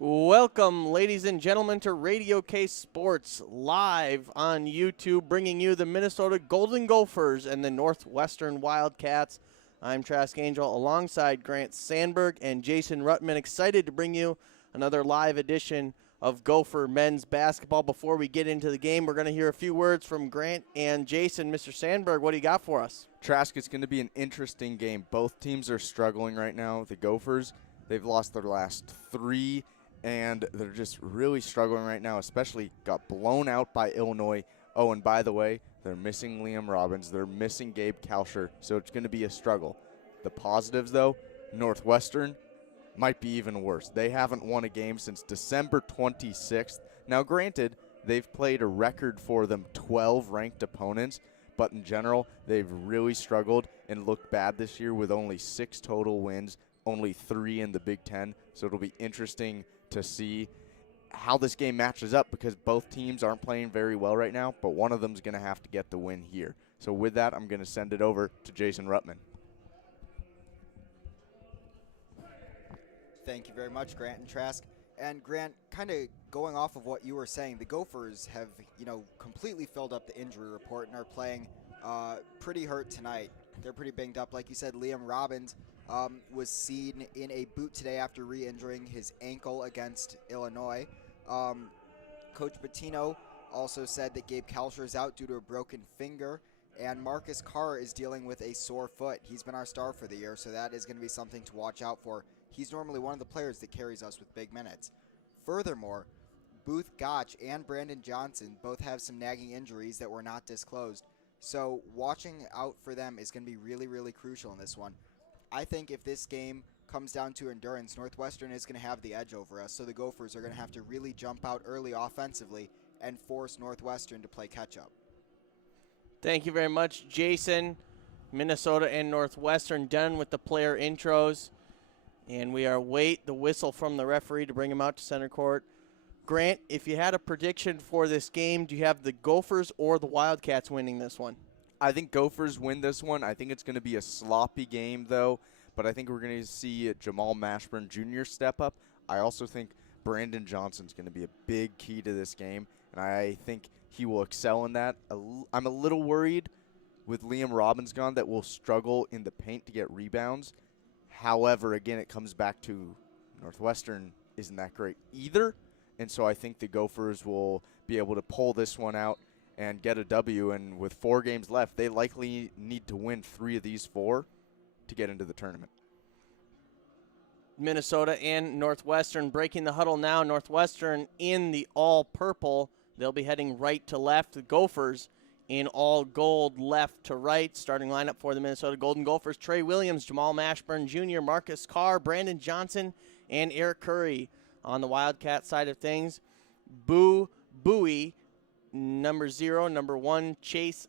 Welcome, ladies and gentlemen, to Radio K Sports live on YouTube, bringing you the Minnesota Golden Gophers and the Northwestern Wildcats. I'm Trask Angel alongside Grant Sandberg and Jason Ruttman, excited to bring you another live edition of Gopher men's basketball. Before we get into the game, we're going to hear a few words from Grant and Jason. Mr. Sandberg, what do you got for us? Trask, it's going to be an interesting game. Both teams are struggling right now. The Gophers, they've lost their last three, and they're just really struggling right now, especially got blown out by Illinois. Oh, and by the way, they're missing Liam Robbins. They're missing Gabe Kalsher, so it's going to be a struggle. The positives, though, Northwestern might be even worse. They haven't won a game since December 26th. Now, granted, they've played a record for them 12 ranked opponents, but in general, they've really struggled and looked bad this year with only 6 total wins, only 3 in the Big Ten. So it'll be interesting to see how this game matches up because both teams aren't playing very well right now, but one of them's going to have to get the win here. So with that, I'm going to send it over to Jason Ruttman. Thank you very much, Grant and Trask. And Grant, kind of going off of what you were saying, the Gophers have, completely filled up the injury report and are playing pretty hurt tonight. They're pretty banged up. Like you said, Liam Robbins was seen in a boot today after re-injuring his ankle against Illinois. Coach Bettino also said that Gabe Kalsher is out due to a broken finger, and Marcus Carr is dealing with a sore foot. He's been our star for the year, so that is going to be something to watch out for. He's normally one of the players that carries us with big minutes. Furthermore, Booth Gotch and Brandon Johnson both have some nagging injuries that were not disclosed. So watching out for them is going to be really, really crucial in this one. I think if this game comes down to endurance, Northwestern is going to have the edge over us. So the Gophers are going to have to really jump out early offensively and force Northwestern to play catch-up. Thank you very much, Jason. Minnesota and Northwestern done with the player intros. And we await the whistle from the referee to bring him out to center court. Grant, if you had a prediction for this game, do you have the Gophers or the Wildcats winning this one? I think Gophers win this one. I think it's going to be a sloppy game, though, but I think we're going to see Jamal Mashburn Jr. step up. I also think Brandon Johnson's going to be a big key to this game, and I think he will excel in that. I'm a little worried with Liam Robbins gone that we'll struggle in the paint to get rebounds. However, again, it comes back to Northwestern isn't that great either, and so I think the Gophers will be able to pull this one out and get a W, and with 4 games left, they likely need to win 3 of these 4 to get into the tournament. Minnesota and Northwestern breaking the huddle now. Northwestern in the all-purple. They'll be heading right to left. The Gophers in all gold, left to right. Starting lineup for the Minnesota Golden Gophers: Trey Williams, Jamal Mashburn Jr., Marcus Carr, Brandon Johnson, and Eric Curry. On the Wildcat side of things, Bowie, number 0, number 1, Chase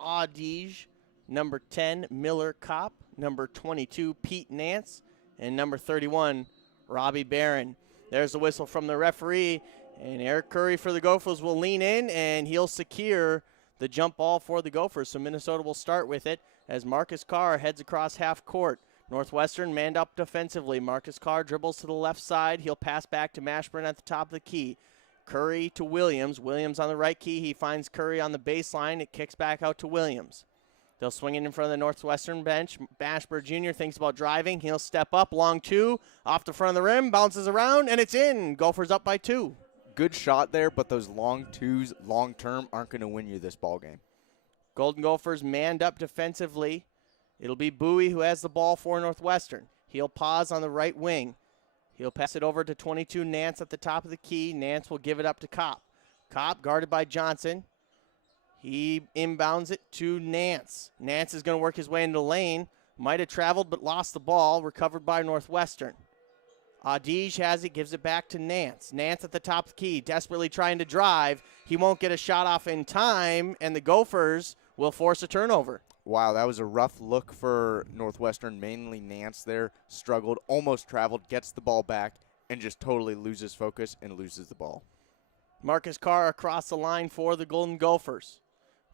Audige, number 10, Miller Kopp, number 22, Pete Nance, and number 31, Robbie Barron. There's the whistle from the referee, and Eric Curry for the Gophers will lean in, and he'll secure the jump ball for the Gophers. So Minnesota will start with it as Marcus Carr heads across half court. Northwestern manned up defensively. Marcus Carr dribbles to the left side. He'll pass back to Mashburn at the top of the key. Curry to Williams. Williams on the right key. He finds Curry on the baseline. It kicks back out to Williams. They'll swing it in front of the Northwestern bench. Mashburn Jr. thinks about driving. He'll step up. Long 2. Off the front of the rim. Bounces around, and it's in. Gophers up by 2. Good shot there, but those long twos, long term, aren't going to win you this ball game. Golden Gophers manned up defensively. It'll be Bowie who has the ball for Northwestern. He'll pause on the right wing. He'll pass it over to 22 Nance at the top of the key. Nance will give it up to Kopp. Kopp guarded by Johnson. He inbounds it to Nance. Nance is going to work his way into the lane. Might have traveled but lost the ball. Recovered by Northwestern. Audige has it, gives it back to Nance. Nance at the top of the key, desperately trying to drive. He won't get a shot off in time, and the Gophers will force a turnover. Wow, that was a rough look for Northwestern. Mainly Nance there, struggled, almost traveled, gets the ball back, and just totally loses focus and loses the ball. Marcus Carr across the line for the Golden Gophers.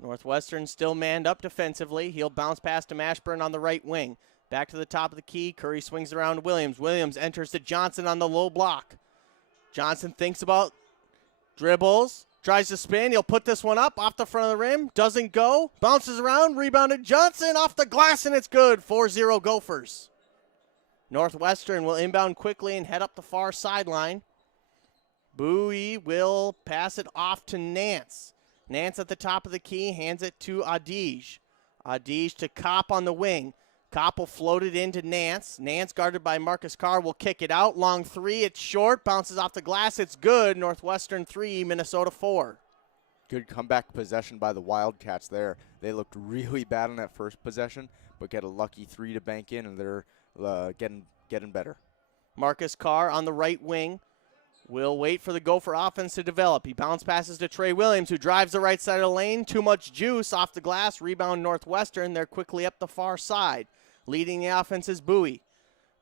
Northwestern still manned up defensively. He'll bounce past to Mashburn on the right wing. Back to the top of the key. Curry swings around to Williams. Williams enters to Johnson on the low block. Johnson thinks about dribbles, tries to spin. He'll put this one up off the front of the rim. Doesn't go. Bounces around. Rebounded Johnson off the glass, and it's good. 4-0 Gophers. Northwestern will inbound quickly and head up the far sideline. Bowie will pass it off to Nance. Nance at the top of the key, hands it to Adij. Adij to Kopp on the wing. Kopp will float it into Nance. Nance, guarded by Marcus Carr, will kick it out. Long three, it's short, bounces off the glass, it's good. Northwestern 3, Minnesota 4. Good comeback possession by the Wildcats there. They looked really bad on that first possession, but get a lucky 3 to bank in, and they're getting better. Marcus Carr on the right wing will wait for the Gopher offense to develop. He bounce passes to Trey Williams, who drives the right side of the lane. Too much juice off the glass. Rebound Northwestern. They're quickly up the far side. Leading the offense is Bowie.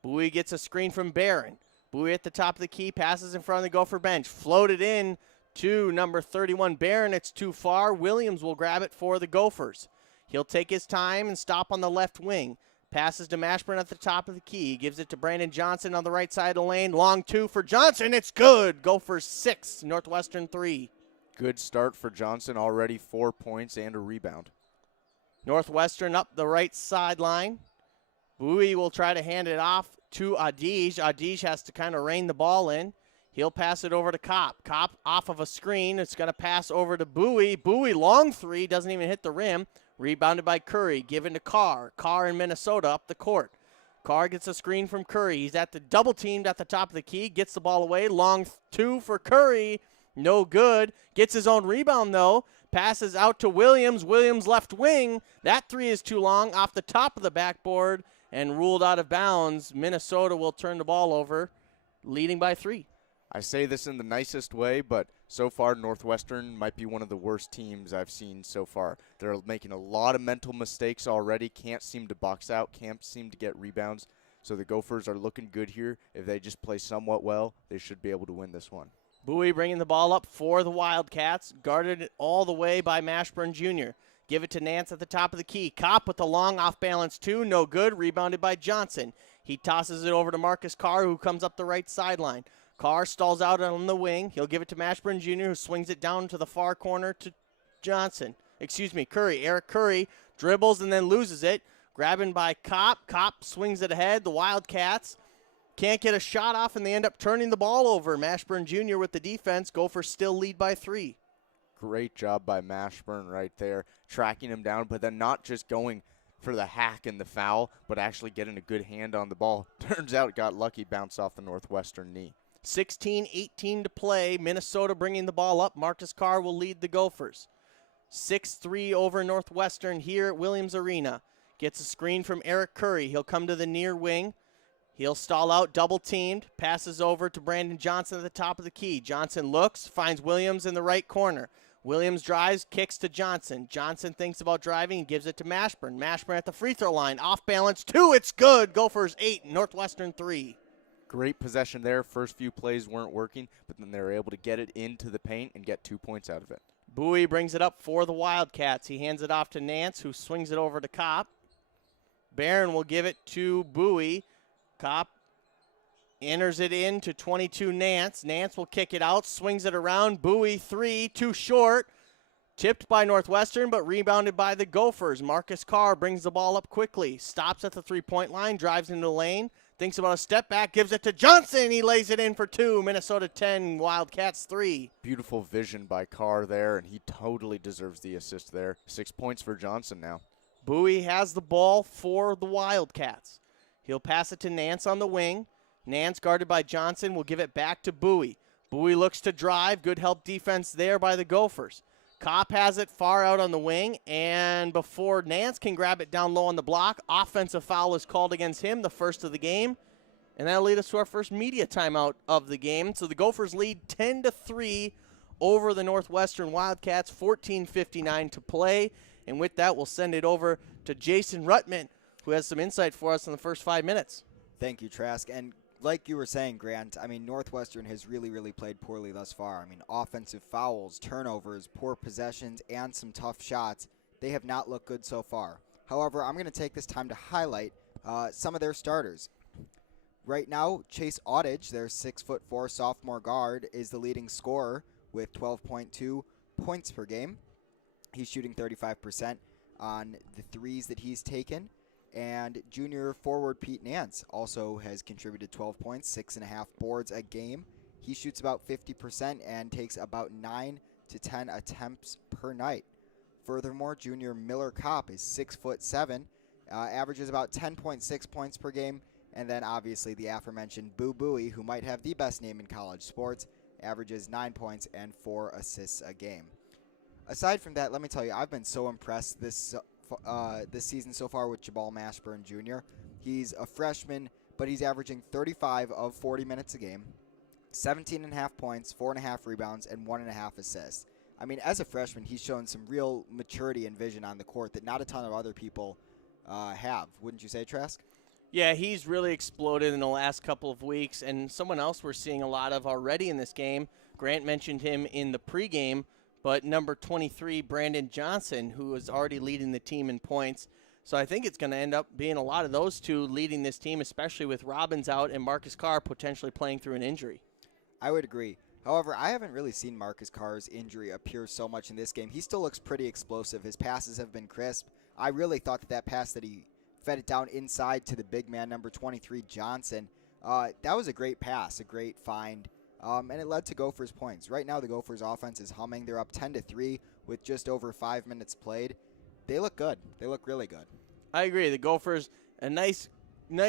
Bowie gets a screen from Barron. Bowie at the top of the key, passes in front of the Gopher bench. Floated in to number 31, Barron. It's too far. Williams will grab it for the Gophers. He'll take his time and stop on the left wing. Passes to Mashburn at the top of the key. He gives it to Brandon Johnson on the right side of the lane. Long 2 for Johnson. It's good. Gophers 6, Northwestern 3. Good start for Johnson. Already 4 points and a rebound. Northwestern up the right sideline. Bowie will try to hand it off to Adij. Adij has to kind of rein the ball in. He'll pass it over to Kopp. Kopp off of a screen. It's going to pass over to Bowie. Bowie, long 3, doesn't even hit the rim. Rebounded by Curry, given to Carr. Carr in Minnesota up the court. Carr gets a screen from Curry. He's at the double teamed at the top of the key. Gets the ball away. Long 2 for Curry. No good. Gets his own rebound, though. Passes out to Williams. Williams left wing. That 3 is too long off the top of the backboard and ruled out of bounds. Minnesota will turn the ball over, leading by 3. I say this in the nicest way, but so far Northwestern might be one of the worst teams I've seen so far. They're making a lot of mental mistakes already, can't seem to box out, can't seem to get rebounds. So the Gophers are looking good here. If they just play somewhat well, they should be able to win this one. Bowie bringing the ball up for the Wildcats, guarded all the way by Mashburn Jr. Give it to Nance at the top of the key. Kopp with the long off-balance 2, no good, rebounded by Johnson. He tosses it over to Marcus Carr, who comes up the right sideline. Carr stalls out on the wing. He'll give it to Mashburn Jr., who swings it down to the far corner to Curry. Eric Curry dribbles and then loses it. Grabbing by Kopp. Kopp swings it ahead. The Wildcats can't get a shot off, and they end up turning the ball over. Mashburn Jr. with the defense. Gophers still lead by 3. Great job by Mashburn right there, tracking him down, but then not just going for the hack and the foul, but actually getting a good hand on the ball. Turns out got lucky, bounced off the Northwestern knee. 16-18 to play. Minnesota bringing the ball up. Marcus Carr will lead the Gophers. 6-3 over Northwestern here at Williams Arena. Gets a screen from Eric Curry. He'll come to the near wing. He'll stall out, double-teamed. Passes over to Brandon Johnson at the top of the key. Johnson looks, finds Williams in the right corner. Williams drives, kicks to Johnson. Johnson thinks about driving and gives it to Mashburn. Mashburn at the free throw line. Off balance 2. It's good. Gophers 8, Northwestern 3. Great possession there. First few plays weren't working, but then they were able to get it into the paint and get 2 points out of it. Bowie brings it up for the Wildcats. He hands it off to Nance, who swings it over to Kopp. Barron will give it to Bowie. Kopp enters it in to 22 Nance. Nance will kick it out, swings it around. Bowie 3, too short. Tipped by Northwestern, but rebounded by the Gophers. Marcus Carr brings the ball up quickly. Stops at the three-point line, drives into the lane. Thinks about a step back, gives it to Johnson. He lays it in for 2. Minnesota 10, Wildcats 3. Beautiful vision by Carr there, and he totally deserves the assist there. 6 points for Johnson now. Bowie has the ball for the Wildcats. He'll pass it to Nance on the wing. Nance, guarded by Johnson, will give it back to Bowie. Bowie looks to drive. Good help defense there by the Gophers. Kopp has it far out on the wing, and before Nance can grab it down low on the block, offensive foul is called against him, the first of the game, and that'll lead us to our first media timeout of the game. So the Gophers lead 10-3 over the Northwestern Wildcats, 14:59 to play, and with that, we'll send it over to Jason Ruttman, who has some insight for us in the first 5 minutes. Thank you, Trask. And like you were saying, Grant, I mean, Northwestern has really played poorly thus far. I mean, offensive fouls, turnovers, poor possessions, and some tough shots. They have not looked good so far. However, I'm going to take this time to highlight some of their starters. Right now, Chase Audich, their 6'4" sophomore guard, is the leading scorer with 12.2 points per game. He's shooting 35% on the threes that he's taken. And junior forward Pete Nance also has contributed 12 points, 6.5 boards a game. He shoots about 50% and takes about 9 to 10 attempts per night. Furthermore, junior Miller Kopp is 6'7", averages about 10.6 points per game. And then obviously the aforementioned Boo Buie, who might have the best name in college sports, averages 9 points and 4 assists a game. Aside from that, let me tell you, I've been so impressed this season so far with Jabal Mashburn Jr. He's a freshman, but he's averaging 35 of 40 minutes a game, 17.5 points, 4.5 rebounds, and 1.5 assists. I mean, as a freshman, he's shown some real maturity and vision on the court that not a ton of other people have. Wouldn't you say, Trask? Yeah, he's really exploded in the last couple of weeks, and someone else we're seeing a lot of already in this game. Grant mentioned him in the pregame, but number 23, Brandon Johnson, who is already leading the team in points. So I think it's going to end up being a lot of those two leading this team, especially with Robbins out and Marcus Carr potentially playing through an injury. I would agree. However, I haven't really seen Marcus Carr's injury appear so much in this game. He still looks pretty explosive. His passes have been crisp. I really thought that pass that he fed it down inside to the big man, number 23, Johnson, that was a great pass, a great find. And it led to Gophers points. Right now, the Gophers offense is humming. They're up 10-3 with just over 5 minutes played. They look good. They look really good. I agree. The Gophers, a nice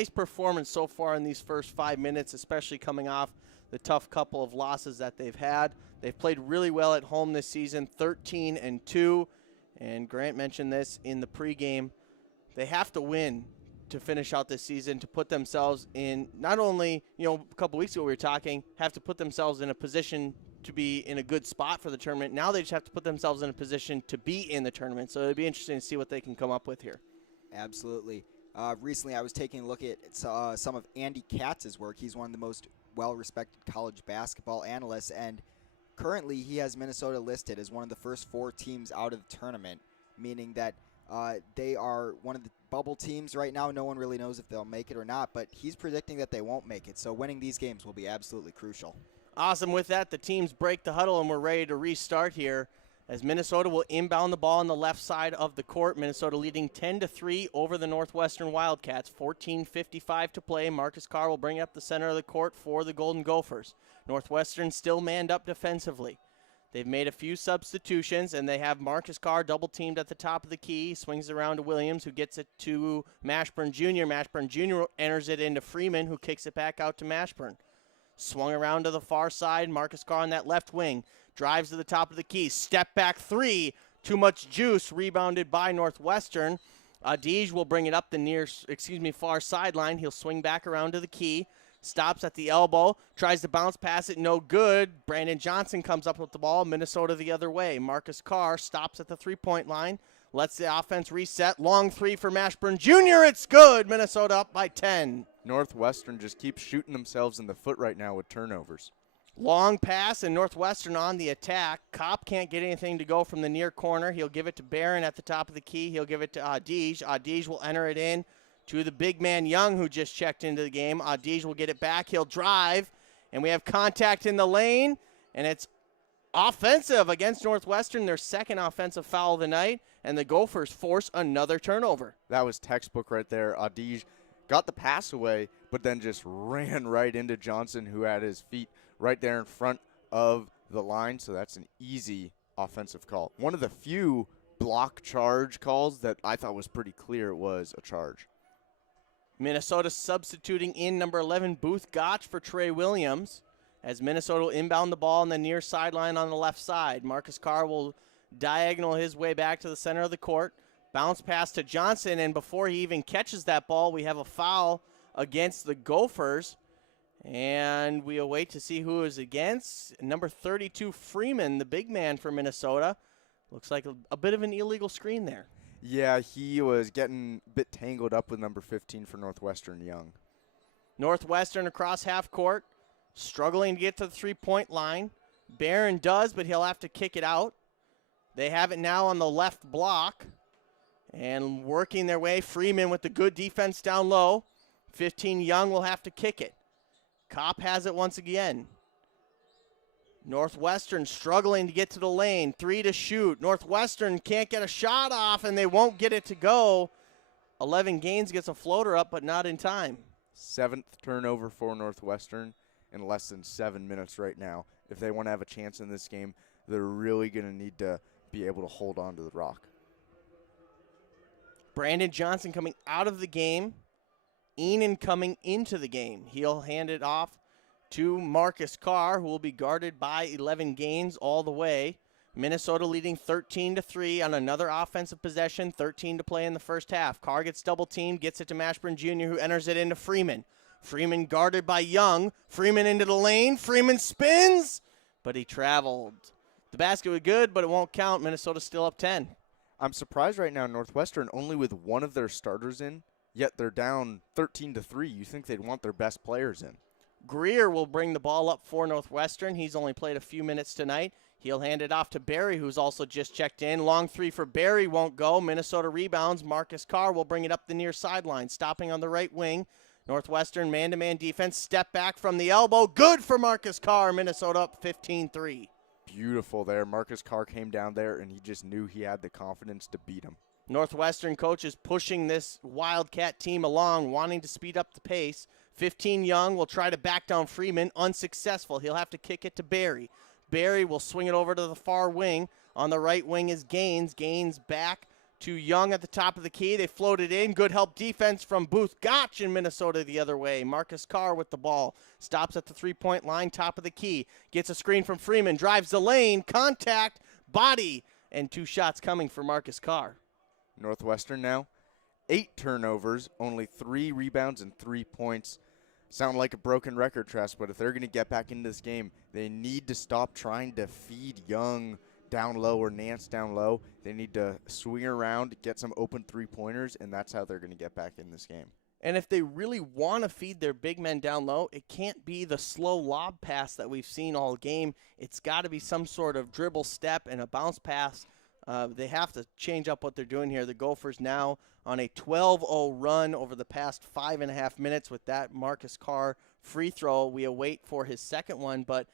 performance so far in these first 5 minutes, especially coming off the tough couple of losses that they've had. They've played really well at home this season, 13-2. And Grant mentioned this in the pregame. They have to win to finish out this season, to put themselves in, not only, a couple weeks ago we were talking, have to put themselves in a position to be in a good spot for the tournament. Now they just have to put themselves in a position to be in the tournament. So it'd be interesting to see what they can come up with here. Absolutely. Recently I was taking a look at some of Andy Katz's work. He's one of the most well-respected college basketball analysts, and currently he has Minnesota listed as one of the first 4 teams out of the tournament, meaning that they are one of the bubble teams right now. No one really knows if they'll make it or not, but he's predicting that they won't make it. So winning these games will be absolutely crucial. Awesome. With that, the teams break the huddle, and we're ready to restart here as Minnesota will inbound the ball on the left side of the court. Minnesota leading 10-3 over the Northwestern Wildcats. 14:55 to play. Marcus Carr will bring up the center of the court for the Golden Gophers. Northwestern still manned up defensively. They've made a few substitutions, and they have Marcus Carr double-teamed at the top of the key. He swings around to Williams, who gets it to Mashburn Jr. Mashburn Jr. enters it into Freeman, who kicks it back out to Mashburn. Swung around to the far side. Marcus Carr on that left wing. Drives to the top of the key. Step back three. Too much juice. Rebounded by Northwestern. Adige will bring it up the far sideline. He'll swing back around to the key. Stops at the elbow, tries to bounce pass it, no good. Brandon Johnson comes up with the ball, Minnesota the other way. Marcus Carr stops at the three-point line, lets the offense reset. Long three for Mashburn Jr., it's good. Minnesota up by 10. Northwestern just keeps shooting themselves in the foot right now with turnovers. Long pass, and Northwestern on the attack. Kopp can't get anything to go from the near corner. He'll give it to Barron at the top of the key. He'll give it to Adige. Adige will enter it in to the big man Young, who just checked into the game. Adige will get it back. He'll drive, and we have contact in the lane, and it's offensive against Northwestern, their second offensive foul of the night, and the Gophers force another turnover. That was textbook right there. Adige got the pass away, but then just ran right into Johnson, who had his feet right there in front of the line, so that's an easy offensive call. One of the few block charge calls that I thought was pretty clear it was a charge. Minnesota substituting in number 11, Booth Gotch for Trey Williams, as Minnesota will inbound the ball on the near sideline on the left side. Marcus Carr will diagonal his way back to the center of the court. Bounce pass to Johnson, and before he even catches that ball, we have a foul against the Gophers. And we await to see who is against. Number 32, Freeman, the big man for Minnesota. Looks like a bit of an illegal screen there. Yeah, he was getting a bit tangled up with number 15 for Northwestern, Young. Northwestern across half court, struggling to get to the three-point line. Barron does, but he'll have to kick it out. They have it now on the left block. And working their way, Freeman with the good defense down low. 15 Young will have to kick it. Kopp has it once again. Northwestern struggling to get to the lane. 3 to shoot. Northwestern can't get a shot off, and they won't get it to go. 11 Gaines gets a floater up, but not in time. 7th turnover for Northwestern in less than 7 minutes right now. If they want to have a chance in this game, they're really going to need to be able to hold on to the rock. Brandon Johnson coming out of the game. Enan coming into the game. He'll hand it off to Marcus Carr, who will be guarded by 11 Gaines all the way. Minnesota leading 13-3 on another offensive possession, 13 to play in the first half. Carr gets double teamed, gets it to Mashburn Jr., who enters it into Freeman. Freeman guarded by Young. Freeman into the lane. Freeman spins, but he traveled. The basket was good, but it won't count. Minnesota's still up 10. I'm surprised right now Northwestern only with one of their starters in, yet they're down 13-3. You think they'd want their best players in. Greer will bring the ball up for Northwestern. He's only played a few minutes tonight. He'll hand it off to Barry, who's also just checked in. Long three for Barry won't go. Minnesota rebounds. Marcus Carr will bring it up the near sideline, stopping on the right wing. Northwestern man-to-man defense. Step back from the elbow. Good for Marcus Carr. Minnesota up 15-3. Beautiful there. Marcus Carr came down there, and he just knew he had the confidence to beat him. Northwestern coach is pushing this Wildcat team along, wanting to speed up the pace. 15 Young will try to back down Freeman. Unsuccessful. He'll have to kick it to Barry. Barry will swing it over to the far wing. On the right wing is Gaines. Gaines back to Young at the top of the key. They floated in. Good help defense from Booth Gotch in Minnesota the other way. Marcus Carr with the ball. Stops at the three-point line, top of the key. Gets a screen from Freeman. Drives the lane. Contact. Body. And 2 shots coming for Marcus Carr. Northwestern now, 8 turnovers, only 3 rebounds and 3 points. Sound like a broken record, Tress, but if they're going to get back into this game, they need to stop trying to feed Young down low or Nance down low. They need to swing around, get some open three-pointers, and that's how they're going to get back in this game. And if they really want to feed their big men down low, it can't be the slow lob pass that we've seen all game. It's got to be some sort of dribble step and a bounce pass. They have to change up what they're doing here. The Gophers now on a 12-0 run over the past 5.5 minutes with that Marcus Carr free throw. We await for his second one, but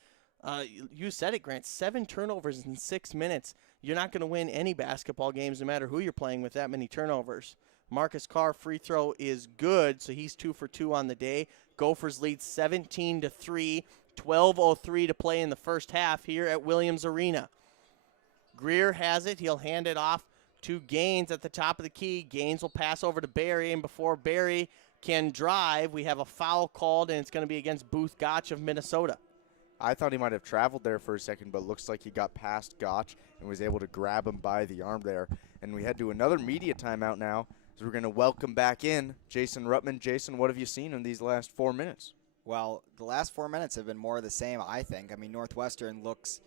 you said it, Grant, 7 turnovers in 6 minutes. You're not going to win any basketball games no matter who you're playing with that many turnovers. Marcus Carr free throw is good, so he's 2 for 2 on the day. Gophers lead 17-3, 12:03 to play in the first half here at Williams Arena. Greer has it. He'll hand it off to Gaines at the top of the key. Gaines will pass over to Barry, and before Barry can drive, we have a foul called, and it's going to be against Booth Gotch of Minnesota. I thought he might have traveled there for a second, but looks like he got past Gotch and was able to grab him by the arm there. And we head to another media timeout now, so we're going to welcome back in Jason Ruttman. Jason, what have you seen in these last 4 minutes? Well, the last 4 minutes have been more of the same, I think. I mean, Northwestern looks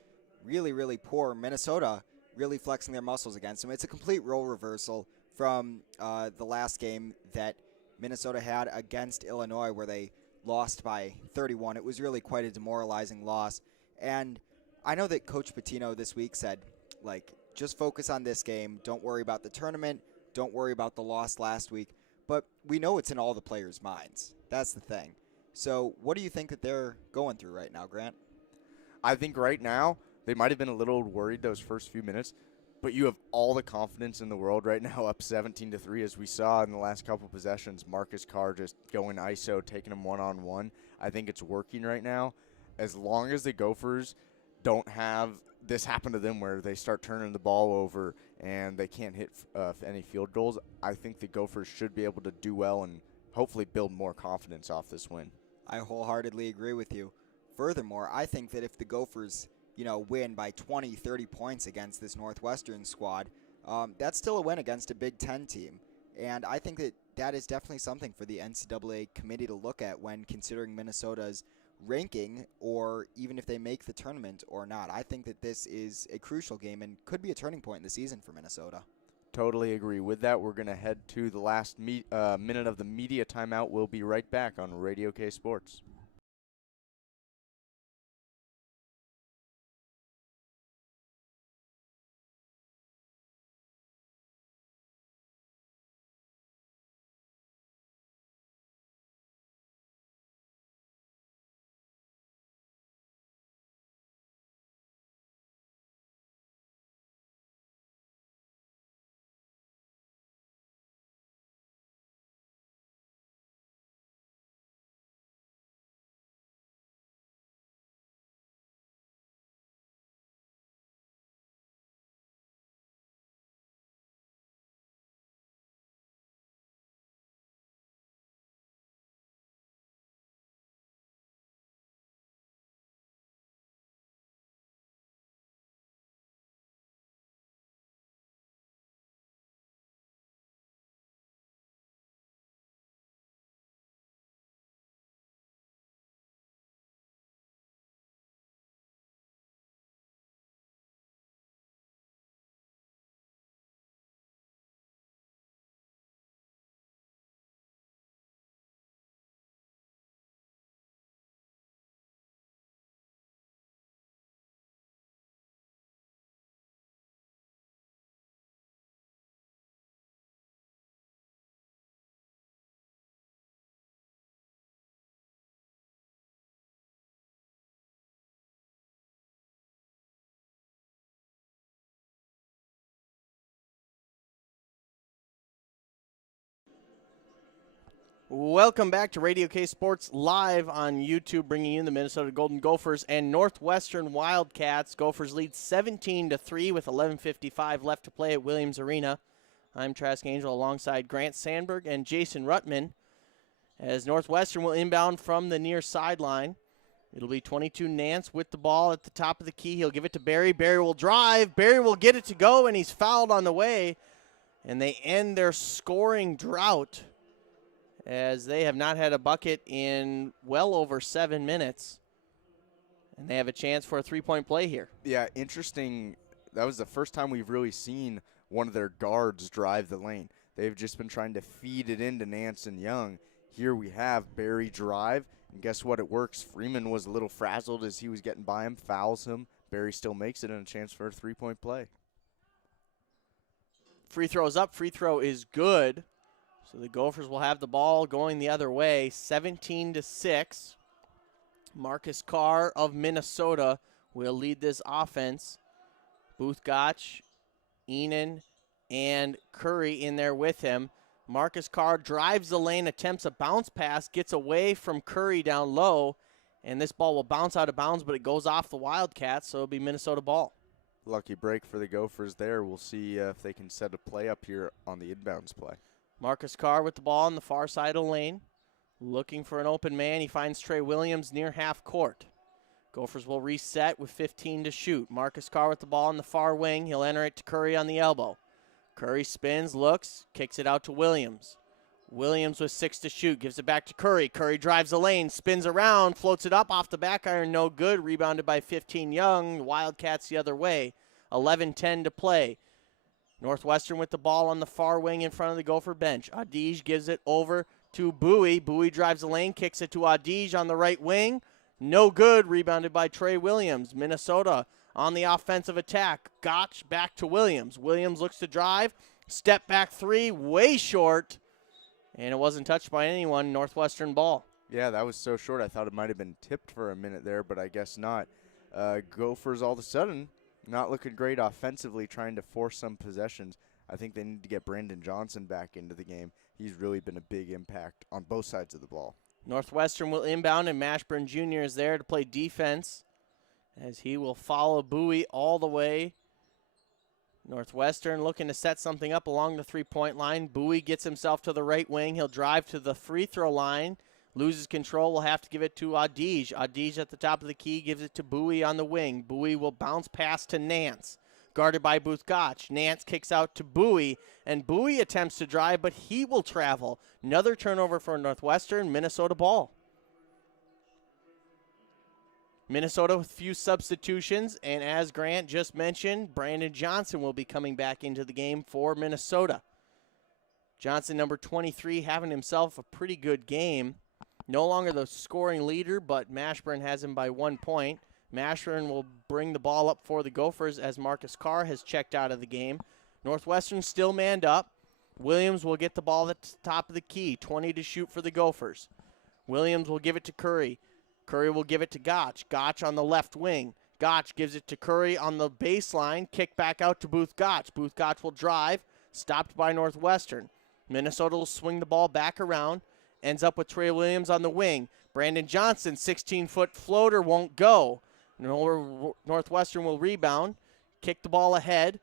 really, really poor. Minnesota really flexing their muscles against them. It's a complete role reversal from the last game that Minnesota had against Illinois where they lost by 31. It was really quite a demoralizing loss. And I know that Coach Pitino this week said, like, just focus on this game. Don't worry about the tournament. Don't worry about the loss last week. But we know it's in all the players' minds. That's the thing. So what do you think that they're going through right now, Grant? I think right now they might have been a little worried those first few minutes, but you have all the confidence in the world right now, up 17-3, as we saw in the last couple possessions. Marcus Carr just going ISO, taking him one-on-one. I think it's working right now. As long as the Gophers don't have this happen to them where they start turning the ball over and they can't hit any field goals, I think the Gophers should be able to do well and hopefully build more confidence off this win. I wholeheartedly agree with you. Furthermore, I think that if the Gophers win by 20, 30 points against this Northwestern squad, that's still a win against a Big Ten team. And I think that that is definitely something for the NCAA committee to look at when considering Minnesota's ranking, or even if they make the tournament or not. I think that this is a crucial game and could be a turning point in the season for Minnesota. Totally agree. With that, we're going to head to the last minute of the media timeout. We'll be right back on Radio K Sports. Welcome back to Radio K Sports live on YouTube, bringing you the Minnesota Golden Gophers and Northwestern Wildcats. Gophers lead 17-3 with 11:55 left to play at Williams Arena. I'm Trask Angel alongside Grant Sandberg and Jason Ruttman, as Northwestern will inbound from the near sideline. It'll be 22 Nance with the ball at the top of the key. He'll give it to Barry. Barry will drive. Barry will get it to go, and he's fouled on the way. And they end their scoring drought, as they have not had a bucket in well over 7 minutes. And they have a chance for a three-point play here. Yeah, interesting. That was the first time we've really seen one of their guards drive the lane. They've just been trying to feed it into Nance and Young. Here we have Barry drive, and guess what? It works. Freeman was a little frazzled as he was getting by him, fouls him. Barry still makes it, and a chance for a three-point play. Free throw's up. Free throw is good. So the Gophers will have the ball going the other way, 17-6. Marcus Carr of Minnesota will lead this offense. Booth Gotch, Enan, and Curry in there with him. Marcus Carr drives the lane, attempts a bounce pass, gets away from Curry down low, and this ball will bounce out of bounds, but it goes off the Wildcats, so it'll be Minnesota ball. Lucky break for the Gophers there. We'll see if they can set a play up here on the inbounds play. Marcus Carr with the ball on the far side of the lane. Looking for an open man. He finds Trey Williams near half court. Gophers will reset with 15 to shoot. Marcus Carr with the ball on the far wing. He'll enter it to Curry on the elbow. Curry spins, looks, kicks it out to Williams. Williams with 6 to shoot. Gives it back to Curry. Curry drives the lane, spins around, floats it up off the back iron. No good. Rebounded by 15 Young. Wildcats the other way. 11-10 to play. Northwestern with the ball on the far wing in front of the Gopher bench. Adige gives it over to Bowie. Bowie drives the lane, kicks it to Adige on the right wing. No good. Rebounded by Trey Williams. Minnesota on the offensive attack. Gotch back to Williams. Williams looks to drive. Step back three, way short. And it wasn't touched by anyone. Northwestern ball. Yeah, that was so short. I thought it might have been tipped for a minute there, but I guess not. Gophers all of a sudden not looking great offensively, trying to force some possessions. I think they need to get Brandon Johnson back into the game. He's really been a big impact on both sides of the ball. Northwestern will inbound, and Mashburn Jr. is there to play defense, as he will follow Bowie all the way. Northwestern looking to set something up along the three-point line. Bowie gets himself to the right wing. He'll drive to the free throw line. Loses control, will have to give it to Adige. Adige at the top of the key gives it to Bowie on the wing. Bowie will bounce pass to Nance. Guarded by Booth Gotch. Nance kicks out to Bowie, and Bowie attempts to drive, but he will travel. Another turnover for Northwestern. Minnesota ball. Minnesota with a few substitutions, and as Grant just mentioned, Brandon Johnson will be coming back into the game for Minnesota. Johnson, number 23, having himself a pretty good game. No longer the scoring leader, but Mashburn has him by 1 point. Mashburn will bring the ball up for the Gophers as Marcus Carr has checked out of the game. Northwestern still manned up. Williams will get the ball at the top of the key. 20 to shoot for the Gophers. Williams will give it to Curry. Curry will give it to Gotch. Gotch on the left wing. Gotch gives it to Curry on the baseline. Kick back out to Booth Gotch. Booth Gotch will drive. Stopped by Northwestern. Minnesota will swing the ball back around. Ends up with Trey Williams on the wing. Brandon Johnson, 16-foot floater, won't go. Northwestern will rebound. Kick the ball ahead.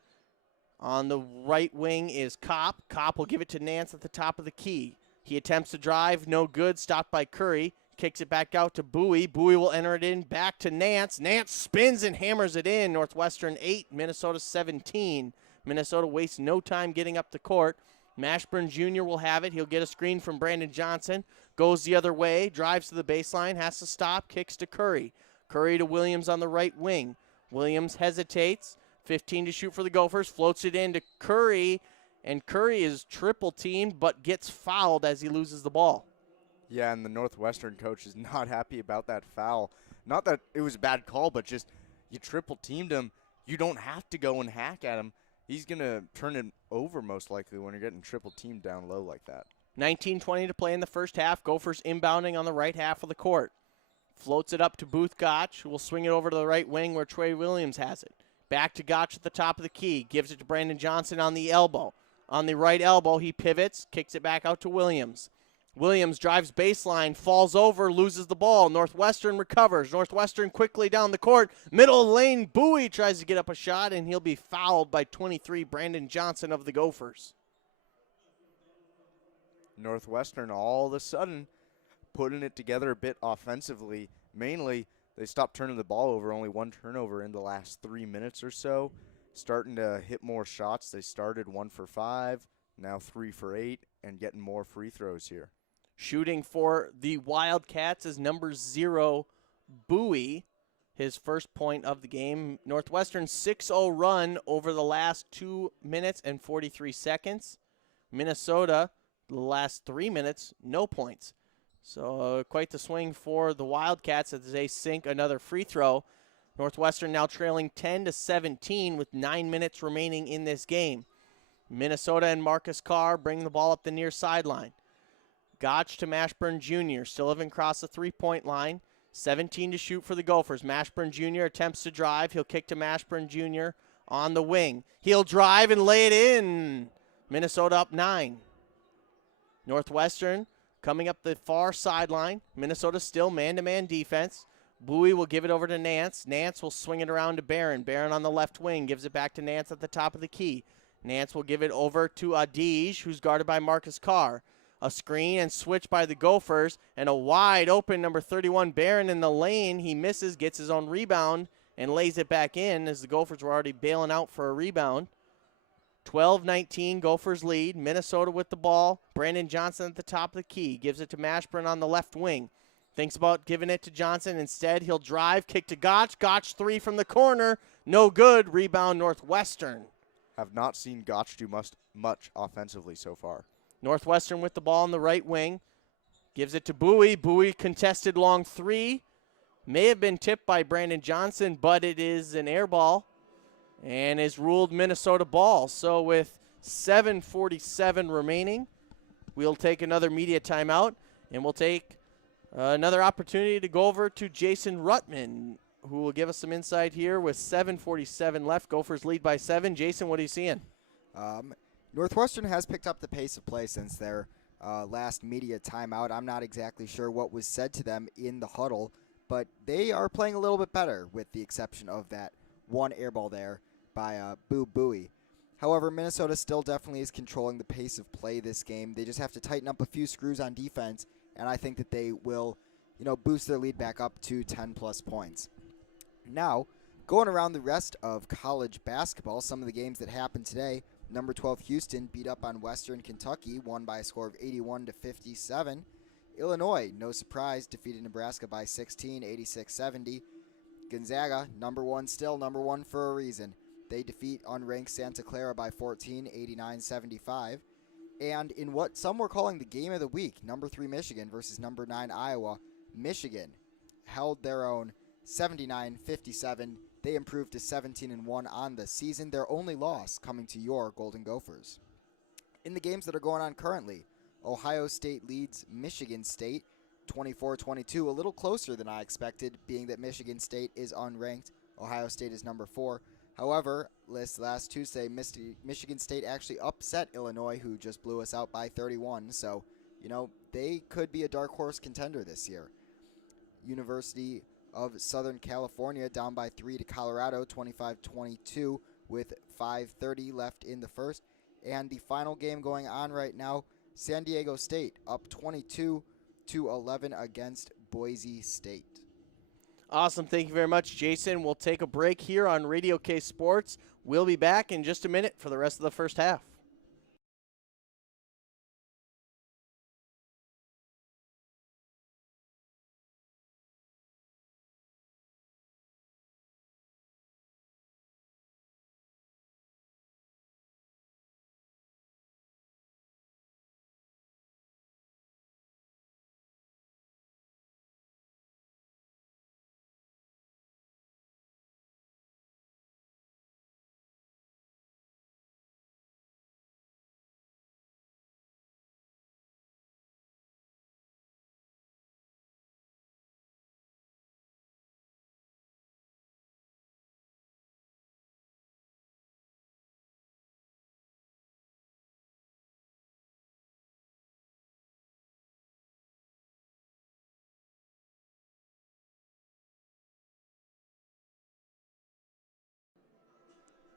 On the right wing is Kopp. Kopp will give it to Nance at the top of the key. He attempts to drive. No good. Stopped by Curry. Kicks it back out to Bowie. Bowie will enter it in. Back to Nance. Nance spins and hammers it in. Northwestern 8, Minnesota 17. Minnesota wastes no time getting up the court. Mashburn Jr. will have it. He'll get a screen from Brandon Johnson. Goes the other way. Drives to the baseline. Has to stop. Kicks to Curry. Curry to Williams on the right wing. Williams hesitates. 15 to shoot for the Gophers. Floats it in to Curry. And Curry is triple teamed but gets fouled as he loses the ball. Yeah, and the Northwestern coach is not happy about that foul. Not that it was a bad call, but just you triple teamed him. You don't have to go and hack at him. He's going to turn it over most likely when you're getting triple teamed down low like that. 19-20 to play in the first half. Gophers inbounding on the right half of the court. Floats it up to Booth Gotch, who will swing it over to the right wing where Trey Williams has it. Back to Gotch at the top of the key. Gives it to Brandon Johnson on the elbow. On the right elbow, he pivots, kicks it back out to Williams. Williams drives baseline, falls over, loses the ball. Northwestern recovers. Northwestern quickly down the court. Middle lane, Bowie tries to get up a shot, and he'll be fouled by 23, Brandon Johnson of the Gophers. Northwestern all of a sudden putting it together a bit offensively. Mainly, they stopped turning the ball over, only one turnover in the last 3 minutes or so. Starting to hit more shots. They started 1 for 5, now 3 for 8, and getting more free throws here. Shooting for the Wildcats is number 0, Bowie, his first point of the game. Northwestern 6-0 run over the last 2 minutes and 43 seconds. Minnesota, the last 3 minutes, no points. So quite the swing for the Wildcats as they sink another free throw. Northwestern now trailing 10-17 with 9 minutes remaining in this game. Minnesota and Marcus Carr bring the ball up the near sideline. Gotch to Mashburn Jr. Still haven't crossed the three-point line. 17 to shoot for the Gophers. Mashburn Jr. attempts to drive. He'll kick to Mashburn Jr. on the wing. He'll drive and lay it in. Minnesota up 9. Northwestern coming up the far sideline. Minnesota still man-to-man defense. Bowie will give it over to Nance. Nance will swing it around to Barron. Barron on the left wing gives it back to Nance at the top of the key. Nance will give it over to Adige, who's guarded by Marcus Carr. A screen and switch by the Gophers, and a wide open number 31 Barron in the lane. He misses, gets his own rebound, and lays it back in as the Gophers were already bailing out for a rebound. 12-19, Gophers lead. Minnesota with the ball. Brandon Johnson at the top of the key. Gives it to Mashburn on the left wing. Thinks about giving it to Johnson. Instead, he'll drive, kick to Gotch. Gotch 3 from the corner. No good. Rebound Northwestern. Have not seen Gotch do much offensively so far. Northwestern with the ball on the right wing. Gives it to Bowie. Bowie contested long 3. May have been tipped by Brandon Johnson, but it is an air ball and is ruled Minnesota ball. So with 7:47 remaining, we'll take another media timeout, and we'll take another opportunity to go over to Jason Ruttman, who will give us some insight here with 7:47 left. Gophers lead by 7. Jason, what are you seeing? Northwestern has picked up the pace of play since their last media timeout. I'm not exactly sure what was said to them in the huddle, but they are playing a little bit better with the exception of that one air ball there by Bowie. However, Minnesota still definitely is controlling the pace of play this game. They just have to tighten up a few screws on defense, and I think that they will, boost their lead back up to 10-plus points. Now, going around the rest of college basketball, some of the games that happened today. Number 12 Houston beat up on Western Kentucky, won by a score of 81-57. Illinois, no surprise, defeated Nebraska by 16, 86-70. Gonzaga, number 1 still, number 1 for a reason. They defeat unranked Santa Clara by 14, 89-75. And in what some were calling the game of the week, number 3 Michigan versus number 9 Iowa, Michigan held their own 79-57. They improved to 17-1 on the season, their only loss coming to your Golden Gophers. In the games that are going on currently, Ohio State leads Michigan State 24-22, a little closer than I expected, being that Michigan State is unranked. Ohio State is number 4. However, last Tuesday, Michigan State actually upset Illinois, who just blew us out by 31. So, they could be a dark horse contender this year. University of Southern California down by 3 to Colorado, 25-22, with 5:30 left in the first. And the final game going on right now, San Diego State up 22-11 against Boise State. Awesome. Thank you very much, Jason. We'll take a break here on Radio K Sports. We'll be back in just a minute for the rest of the first half.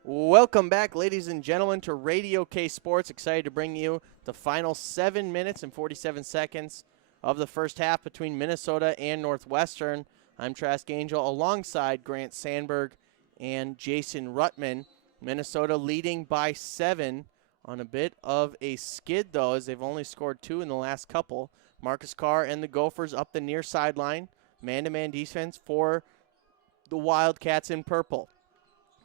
Welcome back, ladies and gentlemen, to Radio K Sports. Excited to bring you the final 7 minutes and 47 seconds of the first half between Minnesota and Northwestern. I'm Trask Angel alongside Grant Sandberg and Jason Ruttman. Minnesota leading by 7 on a bit of a skid, though, as they've only scored 2 in the last couple. Marcus Carr and the Gophers up the near sideline. Man-to-man defense for the Wildcats in purple.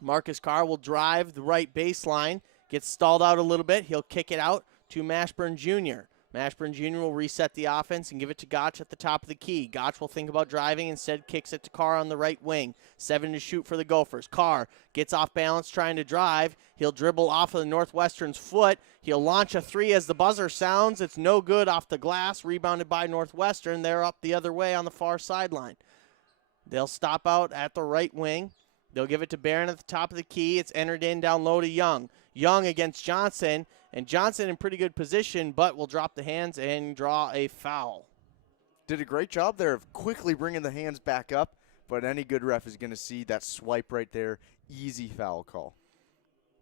Marcus Carr will drive the right baseline, gets stalled out a little bit. He'll kick it out to Mashburn Jr. Mashburn Jr. will reset the offense and give it to Gotch at the top of the key. Gotch will think about driving, instead kicks it to Carr on the right wing. 7 to shoot for the Gophers. Carr gets off balance trying to drive. He'll dribble off of the Northwestern's foot. He'll launch a 3 as the buzzer sounds. It's no good off the glass. Rebounded by Northwestern. They're up the other way on the far sideline. They'll stop out at the right wing. They'll give it to Barron at the top of the key. It's entered in down low to Young. Young against Johnson, and Johnson in pretty good position, but will drop the hands and draw a foul. Did a great job there of quickly bringing the hands back up, but any good ref is going to see that swipe right there. Easy foul call.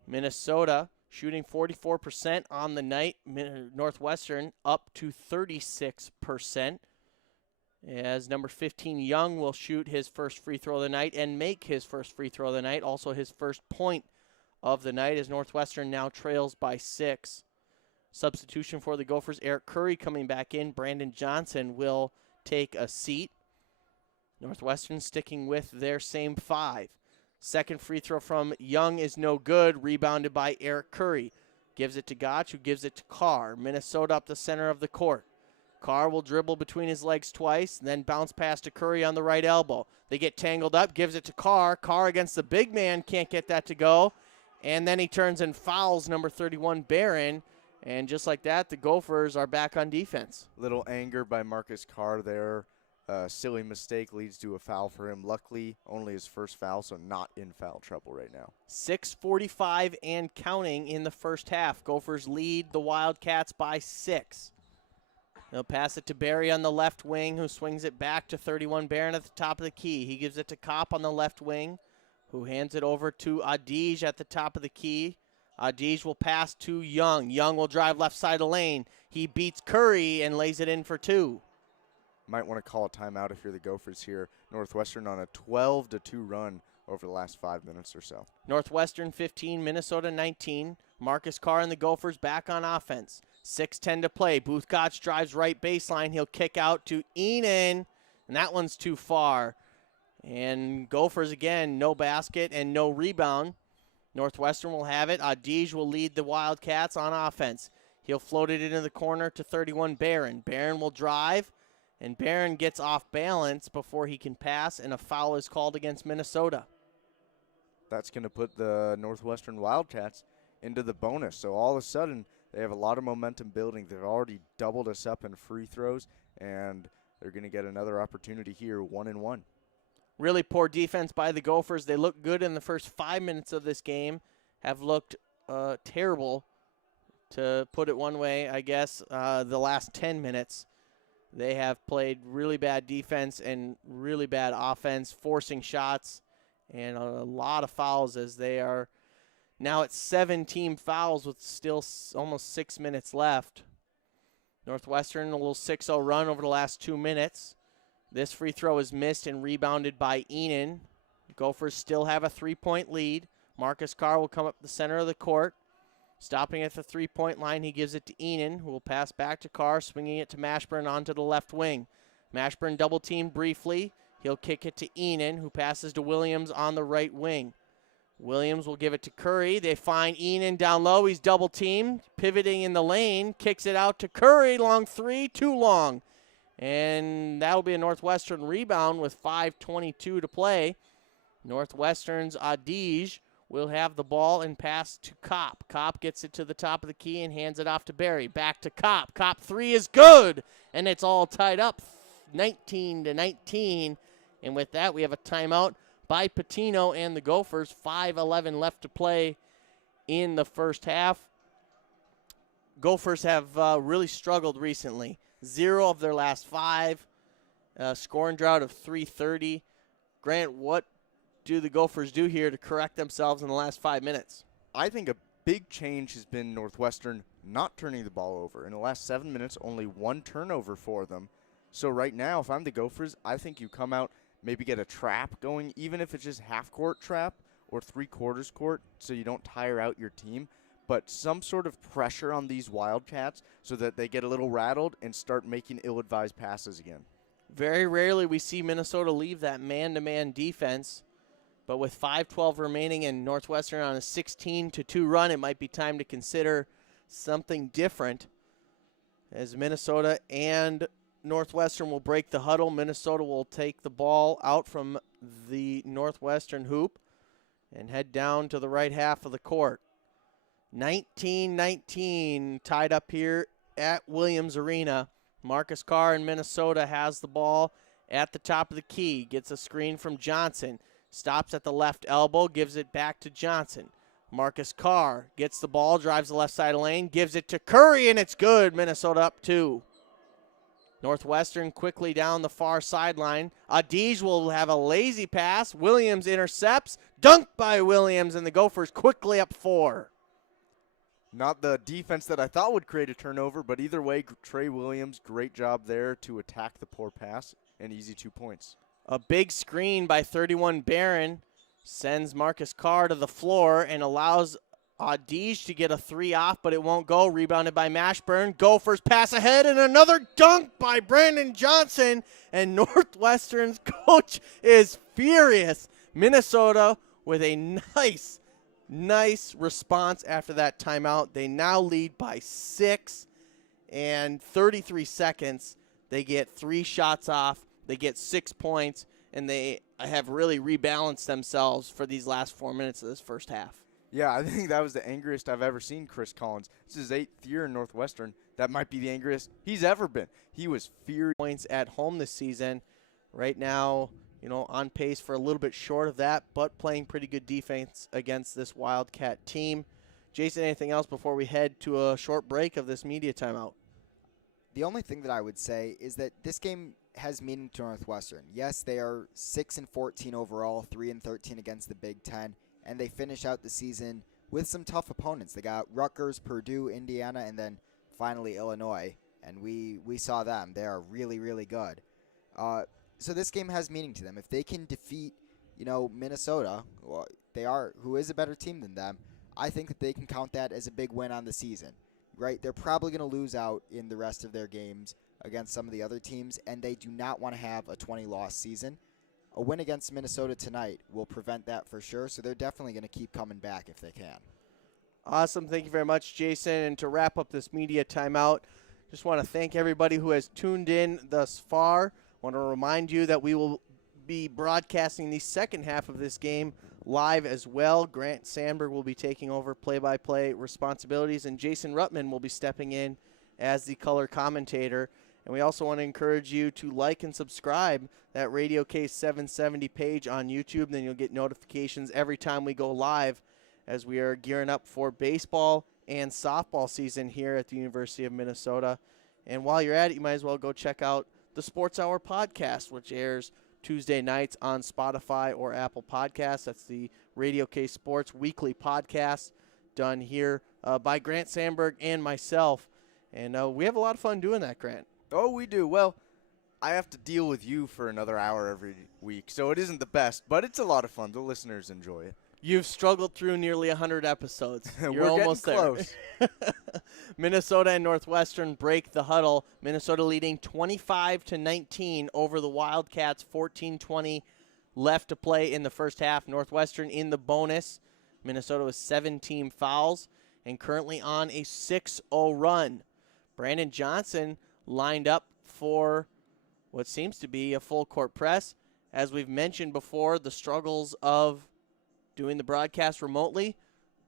Minnesota shooting 44% on the night. Northwestern up to 36%. As number 15, Young, will shoot his first free throw of the night and make his first free throw of the night. Also his first point of the night, as Northwestern now trails by 6. Substitution for the Gophers, Eric Curry coming back in. Brandon Johnson will take a seat. Northwestern sticking with their same 5. Second free throw from Young is no good. Rebounded by Eric Curry. Gives it to Gotch, who gives it to Carr. Minnesota up the center of the court. Carr will dribble between his legs twice, then bounce pass to Curry on the right elbow. They get tangled up, gives it to Carr. Carr against the big man, can't get that to go. And then he turns and fouls number 31, Barron. And just like that, the Gophers are back on defense. Little anger by Marcus Carr there. Silly mistake leads to a foul for him. Luckily, only his first foul, so not in foul trouble right now. 6:45 and counting in the first half. Gophers lead the Wildcats by 6. They'll pass it to Barry on the left wing, who swings it back to 31, Barron at the top of the key. He gives it to Kopp on the left wing, who hands it over to Adij at the top of the key. Adij will pass to Young. Young will drive left side of the lane. He beats Curry and lays it in for 2. Might want to call a timeout if you're the Gophers here. Northwestern on a 12-2 run over the last 5 minutes or so. Northwestern 15, Minnesota 19. Marcus Carr and the Gophers back on offense. 6:10 to play. Booth Gotch drives right baseline. He'll kick out to Enan, and that one's too far. And Gophers again, no basket and no rebound. Northwestern will have it. Adij will lead the Wildcats on offense. He'll float it into the corner to 31, Barron. Barron will drive, and Barron gets off balance before he can pass, and a foul is called against Minnesota. That's going to put the Northwestern Wildcats into the bonus. So all of a sudden, they have a lot of momentum building. They've already doubled us up in free throws, and they're going to get another opportunity here, 1-1. Really poor defense by the Gophers. They looked good in the first 5 minutes of this game, have looked terrible, to put it one way, I guess. The last 10 minutes, they have played really bad defense and really bad offense, forcing shots, and a lot of fouls, as they are now at 7 team fouls with still almost 6 minutes left. Northwestern, a little 6-0 run over the last 2 minutes. This free throw is missed and rebounded by Enan. Gophers still have a 3-point lead. Marcus Carr will come up the center of the court. Stopping at the 3-point line, he gives it to Enan, who will pass back to Carr, swinging it to Mashburn onto the left wing. Mashburn double-teamed briefly. He'll kick it to Enan, who passes to Williams on the right wing. Williams will give it to Curry. They find Enan down low. He's double-teamed, pivoting in the lane, kicks it out to Curry. Long 3, too long. And that'll be a Northwestern rebound with 5:22 to play. Northwestern's Adij will have the ball and pass to Kopp. Kopp gets it to the top of the key and hands it off to Barry. Back to Kopp. Kopp 3 is good, and it's all tied up 19-19. And with that, we have a timeout by Patino and the Gophers. 5:11 left to play in the first half. Gophers have really struggled recently. 0 of their last 5. Scoring drought of 330. Grant, what do the Gophers do here to correct themselves in the last 5 minutes? I think a big change has been Northwestern not turning the ball over. In the last 7 minutes, only 1 turnover for them. So right now, if I'm the Gophers, I think you come out, maybe get a trap going, even if it's just half-court trap or three-quarters court, so you don't tire out your team. But some sort of pressure on these Wildcats so that they get a little rattled and start making ill-advised passes again. Very rarely we see Minnesota leave that man-to-man defense. But with 5:12 remaining and Northwestern on a 16-2 run, it might be time to consider something different as Minnesota and Northwestern will break the huddle. Minnesota will take the ball out from the Northwestern hoop and head down to the right half of the court. 19-19 tied up here at Williams Arena. Marcus Carr in Minnesota has the ball at the top of the key, gets a screen from Johnson. Stops at the left elbow, gives it back to Johnson. Marcus Carr gets the ball, drives the left side of the lane, gives it to Curry, and it's good. Minnesota up 2. Northwestern quickly down the far sideline. Adij will have a lazy pass. Williams intercepts. Dunked by Williams, and the Gophers quickly up 4. Not the defense that I thought would create a turnover, but either way, Trey Williams, great job there to attack the poor pass, and easy 2 points. A big screen by 31 Barron sends Marcus Carr to the floor and allows Adij to get a 3 off, but it won't go. Rebounded by Mashburn. Gophers pass ahead, and another dunk by Brandon Johnson. And Northwestern's coach is furious. Minnesota with a nice response after that timeout. They now lead by 6 and 33 seconds. They get 3 shots off. They get 6 points, and they have really rebalanced themselves for these last 4 minutes of this first half. Yeah, I think that was the angriest I've ever seen Chris Collins. This is his 8th year in Northwestern. That might be the angriest he's ever been. He was furious. Points at home this season. Right now, on pace for a little bit short of that, but playing pretty good defense against this Wildcat team. Jason, anything else before we head to a short break of this media timeout? The only thing that I would say is that this game has meaning to Northwestern. Yes, they are 6-14 overall, 3-13 against the Big Ten, and they finish out the season with some tough opponents. They got Rutgers, Purdue, Indiana, and then finally Illinois, and we saw them. They are really, really good. So this game has meaning to them. If they can defeat, Minnesota, who is a better team than them, I think that they can count that as a big win on the season. Right? They're probably going to lose out in the rest of their games against some of the other teams, and they do not want to have a 20-loss season. A win against Minnesota tonight will prevent that for sure, so they're definitely going to keep coming back if they can. Awesome. Thank you very much, Jason. And to wrap up this media timeout, just want to thank everybody who has tuned in thus far. Want to remind you that we will be broadcasting the second half of this game live as well. Grant Sandberg will be taking over play-by-play responsibilities, and Jason Ruttman will be stepping in as the color commentator. And we also want to encourage you to like and subscribe that Radio K 770 page on YouTube. Then you'll get notifications every time we go live as we are gearing up for baseball and softball season here at the University of Minnesota. And while you're at it, you might as well go check out the Sports Hour podcast, which airs Tuesday nights on Spotify or Apple Podcasts. That's the Radio K Sports weekly podcast done here by Grant Sandberg and myself. And we have a lot of fun doing that, Grant. Oh, we do. Well, I have to deal with you for another hour every week, so it isn't the best, but it's a lot of fun. The listeners enjoy it. You've struggled through nearly 100 episodes. You're We're almost getting there. close. Minnesota and Northwestern break the huddle. Minnesota leading 25-19 over the Wildcats. 14:20 left to play in the first half. Northwestern in the bonus. Minnesota with 17 fouls and currently on a 6-0 run. Brandon Johnson lined up for what seems to be a full court press. As we've mentioned before, the struggles of doing the broadcast remotely,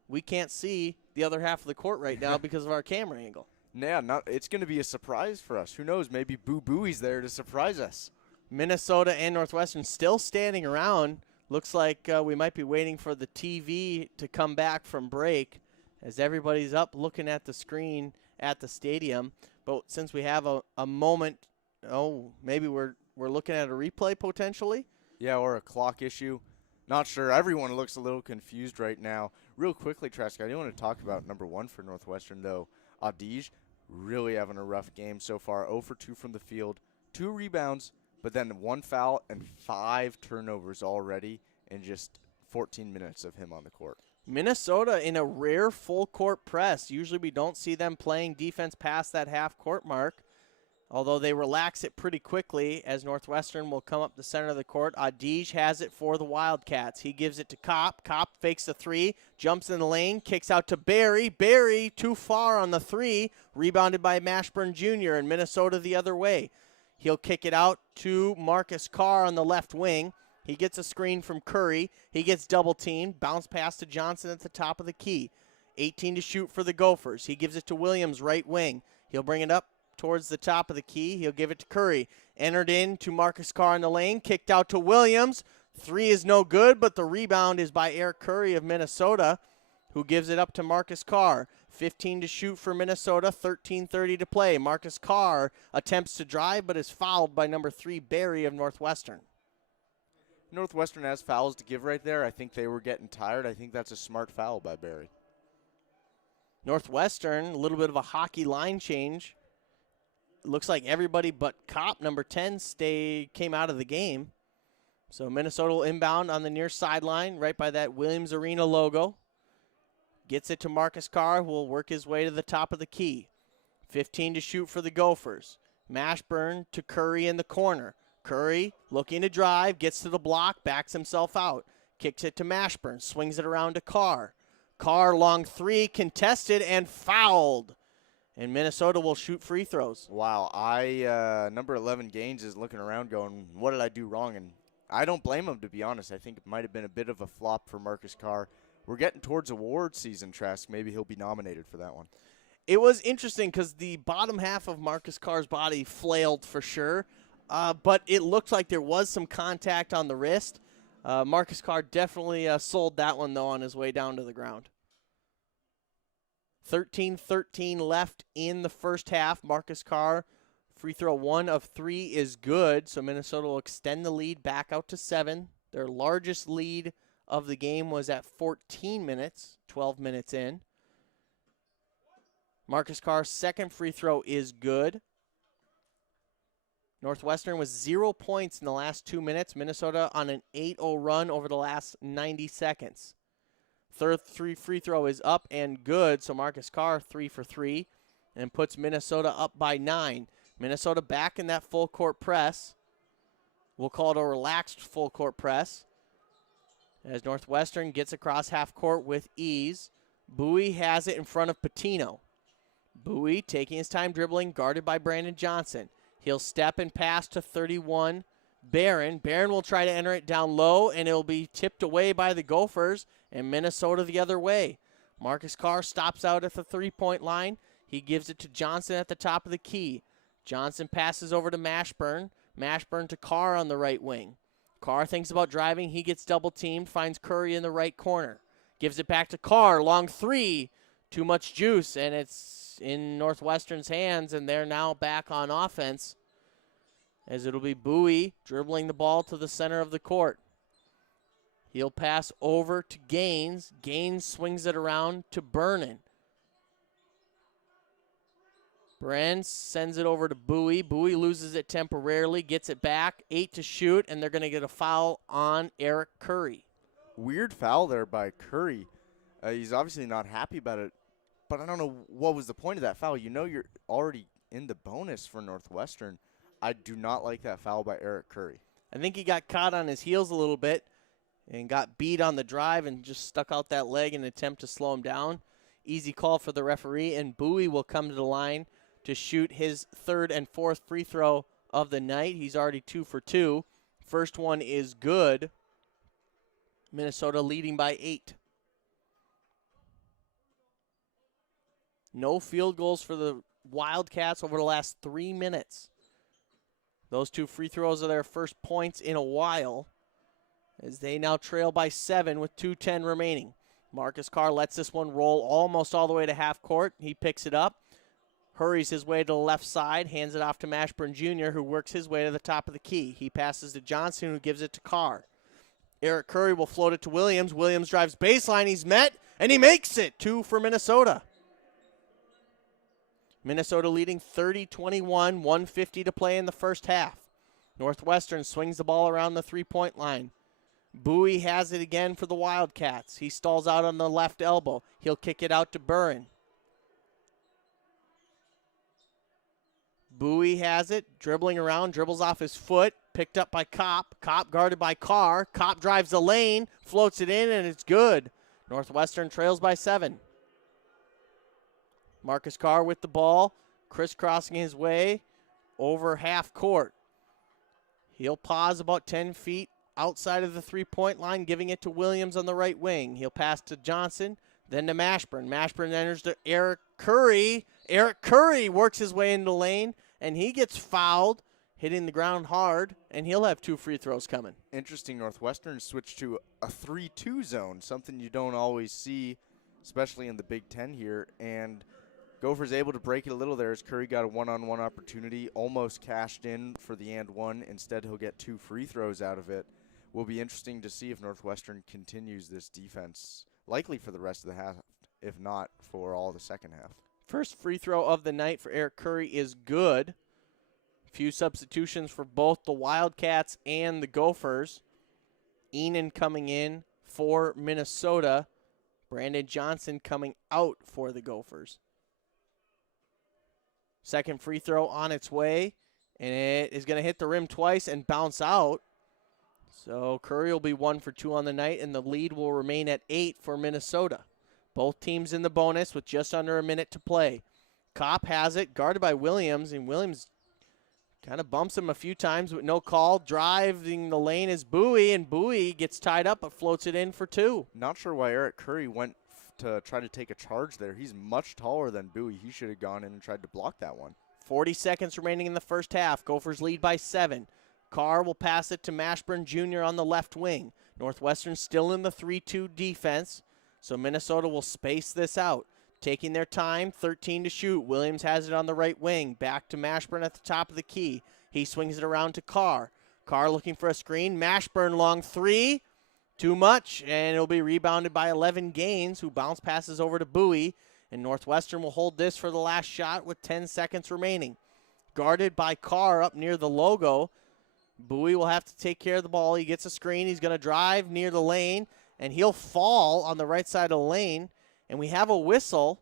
we can't see the other half of the court right now because of our camera angle. Yeah, it's going to be a surprise for us. Who knows? Maybe Boo Booey's there to surprise us. Minnesota and Northwestern still standing around. Looks like we might be waiting for the TV to come back from break as everybody's up looking at the screen at the stadium. But since we have a moment, maybe we're looking at a replay potentially. Yeah, or a clock issue. Not sure. Everyone looks a little confused right now. Real quickly, Trask, I do want to talk about number 1 for Northwestern, though. Adige really having a rough game so far. 0 for 2 from the field, 2 rebounds, but then 1 foul and 5 turnovers already in just 14 minutes of him on the court. Minnesota in a rare full court press. Usually we don't see them playing defense past that half court mark, although they relax it pretty quickly as Northwestern will come up the center of the court. Adige has it for the Wildcats. He gives it to Kopp. Kopp fakes the 3, jumps in the lane, kicks out to Barry. Barry too far on the 3, rebounded by Mashburn Jr. and Minnesota the other way. He'll kick it out to Marcus Carr on the left wing. He gets a screen from Curry. He gets double-teamed. Bounce pass to Johnson at the top of the key. 18 to shoot for the Gophers. He gives it to Williams, right wing. He'll bring it up towards the top of the key. He'll give it to Curry. Entered in to Marcus Carr in the lane. Kicked out to Williams. 3 is no good, but the rebound is by Eric Curry of Minnesota, who gives it up to Marcus Carr. 15 to shoot for Minnesota, 13:30 to play. Marcus Carr attempts to drive, but is fouled by number 3, Barry of Northwestern. Northwestern has fouls to give right there. I think they were getting tired. I think that's a smart foul by Barry. Northwestern, a little bit of a hockey line change. Looks like everybody but Kopp, number 10, came out of the game. So Minnesota will inbound on the near sideline, right by that Williams Arena logo. Gets it to Marcus Carr, who will work his way to the top of the key. 15 to shoot for the Gophers. Mashburn to Curry in the corner. Curry looking to drive, gets to the block, backs himself out. Kicks it to Mashburn, swings it around to Carr. Carr, long 3, contested and fouled. And Minnesota will shoot free throws. Wow, number 11 Gaines is looking around going, what did I do wrong? And I don't blame him, to be honest. I think it might have been a bit of a flop for Marcus Carr. We're getting towards award season, Trask. Maybe he'll be nominated for that one. It was interesting because the bottom half of Marcus Carr's body flailed for sure, but it looked like there was some contact on the wrist. Marcus Carr definitely sold that one, though, on his way down to the ground. 13:13 left in the first half. Marcus Carr, free throw 1 of 3 is good, so Minnesota will extend the lead back out to 7. Their largest lead of the game was at 14 minutes, 12 minutes in. Marcus Carr's second free throw is good. Northwestern was 0 points in the last 2 minutes. Minnesota on an 8-0 run over the last 90 seconds. Third free throw is up and good, so Marcus Carr 3 for 3 and puts Minnesota up by 9. Minnesota back in that full court press. We'll call it a relaxed full court press as Northwestern gets across half court with ease. Bowie has it in front of Patino. Bowie taking his time dribbling, guarded by Brandon Johnson. He'll step and pass to 31, Barron. Barron will try to enter it down low, and it'll be tipped away by the Gophers, and Minnesota the other way. Marcus Carr stops out at the three-point line. He gives it to Johnson at the top of the key. Johnson passes over to Mashburn. Mashburn to Carr on the right wing. Carr thinks about driving. He gets double-teamed, finds Curry in the right corner. Gives it back to Carr. Long 3. Too much juice, and it's in Northwestern's hands, and they're now back on offense as it'll be Bowie dribbling the ball to the center of the court. He'll pass over to Gaines. Gaines swings it around to Vernon. Bren sends it over to Bowie. Bowie loses it temporarily, gets it back, 8 to shoot, and they're going to get a foul on Eric Curry. Weird foul there by Curry. He's obviously not happy about it, but I don't know what was the point of that foul. You know you're already in the bonus for Northwestern. I do not like that foul by Eric Curry. I think he got caught on his heels a little bit and got beat on the drive and just stuck out that leg in an attempt to slow him down. Easy call for the referee, and Bowie will come to the line to shoot his third and fourth free throw of the night. He's already 2 for 2. First one is good. Minnesota leading by 8. No field goals for the Wildcats over the last 3 minutes. Those 2 free throws are their first points in a while as they now trail by 7 with 2:10 remaining. Marcus Carr lets this one roll almost all the way to half court. He picks it up, hurries his way to the left side, hands it off to Mashburn Jr., who works his way to the top of the key. He passes to Johnson, who gives it to Carr. Eric Curry will float it to Williams. Williams drives baseline. He's met, and he makes it. 2 for Minnesota. Minnesota leading 30-21, 150 to play in the first half. Northwestern swings the ball around the three-point line. Bowie has it again for the Wildcats. He stalls out on the left elbow. He'll kick it out to Burin. Bowie has it, dribbling around, dribbles off his foot, picked up by Kopp. Kopp guarded by Carr. Kopp drives the lane, floats it in, and it's good. Northwestern trails by 7. Marcus Carr with the ball, crisscrossing his way over half court. He'll pause about 10 feet outside of the three-point line, giving it to Williams on the right wing. He'll pass to Johnson, then to Mashburn. Mashburn enters to Eric Curry. Eric Curry works his way into the lane, and he gets fouled, hitting the ground hard, and he'll have 2 free throws coming. Interesting, Northwestern switched to a 3-2 zone, something you don't always see, especially in the Big Ten here. And Gophers able to break it a little there as Curry got a one-on-one opportunity, almost cashed in for the and one. Instead, he'll get 2 free throws out of it. Will be interesting to see if Northwestern continues this defense, likely for the rest of the half, if not for all the second half. First free throw of the night for Eric Curry is good. Few substitutions for both the Wildcats and the Gophers. Enan coming in for Minnesota. Brandon Johnson coming out for the Gophers. Second free throw on its way, and it is going to hit the rim twice and bounce out. So Curry will be 1 for 2 on the night, and the lead will remain at 8 for Minnesota. Both teams in the bonus with just under a minute to play. Kopp has it, guarded by Williams, and Williams kind of bumps him a few times with no call. Driving the lane is Bowie, and Bowie gets tied up but floats it in for 2. Not sure why Eric Curry went to try to take a charge there. He's much taller than Bowie. He should have gone in and tried to block that one. 40 seconds remaining in the first half. Gophers lead by 7. Carr will pass it to Mashburn Jr. on the left wing. Northwestern still in the 3-2 defense, so Minnesota will space this out. Taking their time, 13 to shoot. Williams has it on the right wing. Back to Mashburn at the top of the key. He swings it around to Carr. Carr looking for a screen. Mashburn long 3. Too much, and it'll be rebounded by 11 Gaines, who bounce passes over to Bowie, and Northwestern will hold this for the last shot with 10 seconds remaining. Guarded by Carr up near the logo. Bowie will have to take care of the ball. He gets a screen. He's going to drive near the lane, and he'll fall on the right side of the lane, and we have a whistle,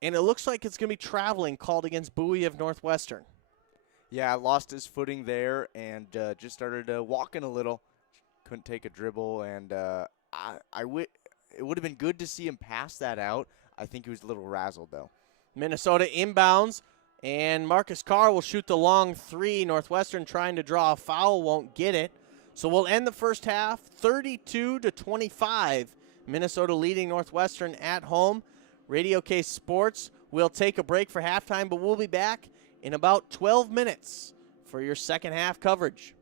and it looks like it's going to be traveling called against Bowie of Northwestern. Yeah, lost his footing there and just started walking a little. Couldn't take a dribble, and it would have been good to see him pass that out. I think he was a little razzled, though. Minnesota Inbounds, and Marcus Carr will shoot the long 3. Northwestern trying to draw a foul, won't get it. So we'll end the first half 32-25. Minnesota leading Northwestern at home. Radio K Sports will take a break for halftime, but we'll be back in about 12 minutes for your second half coverage.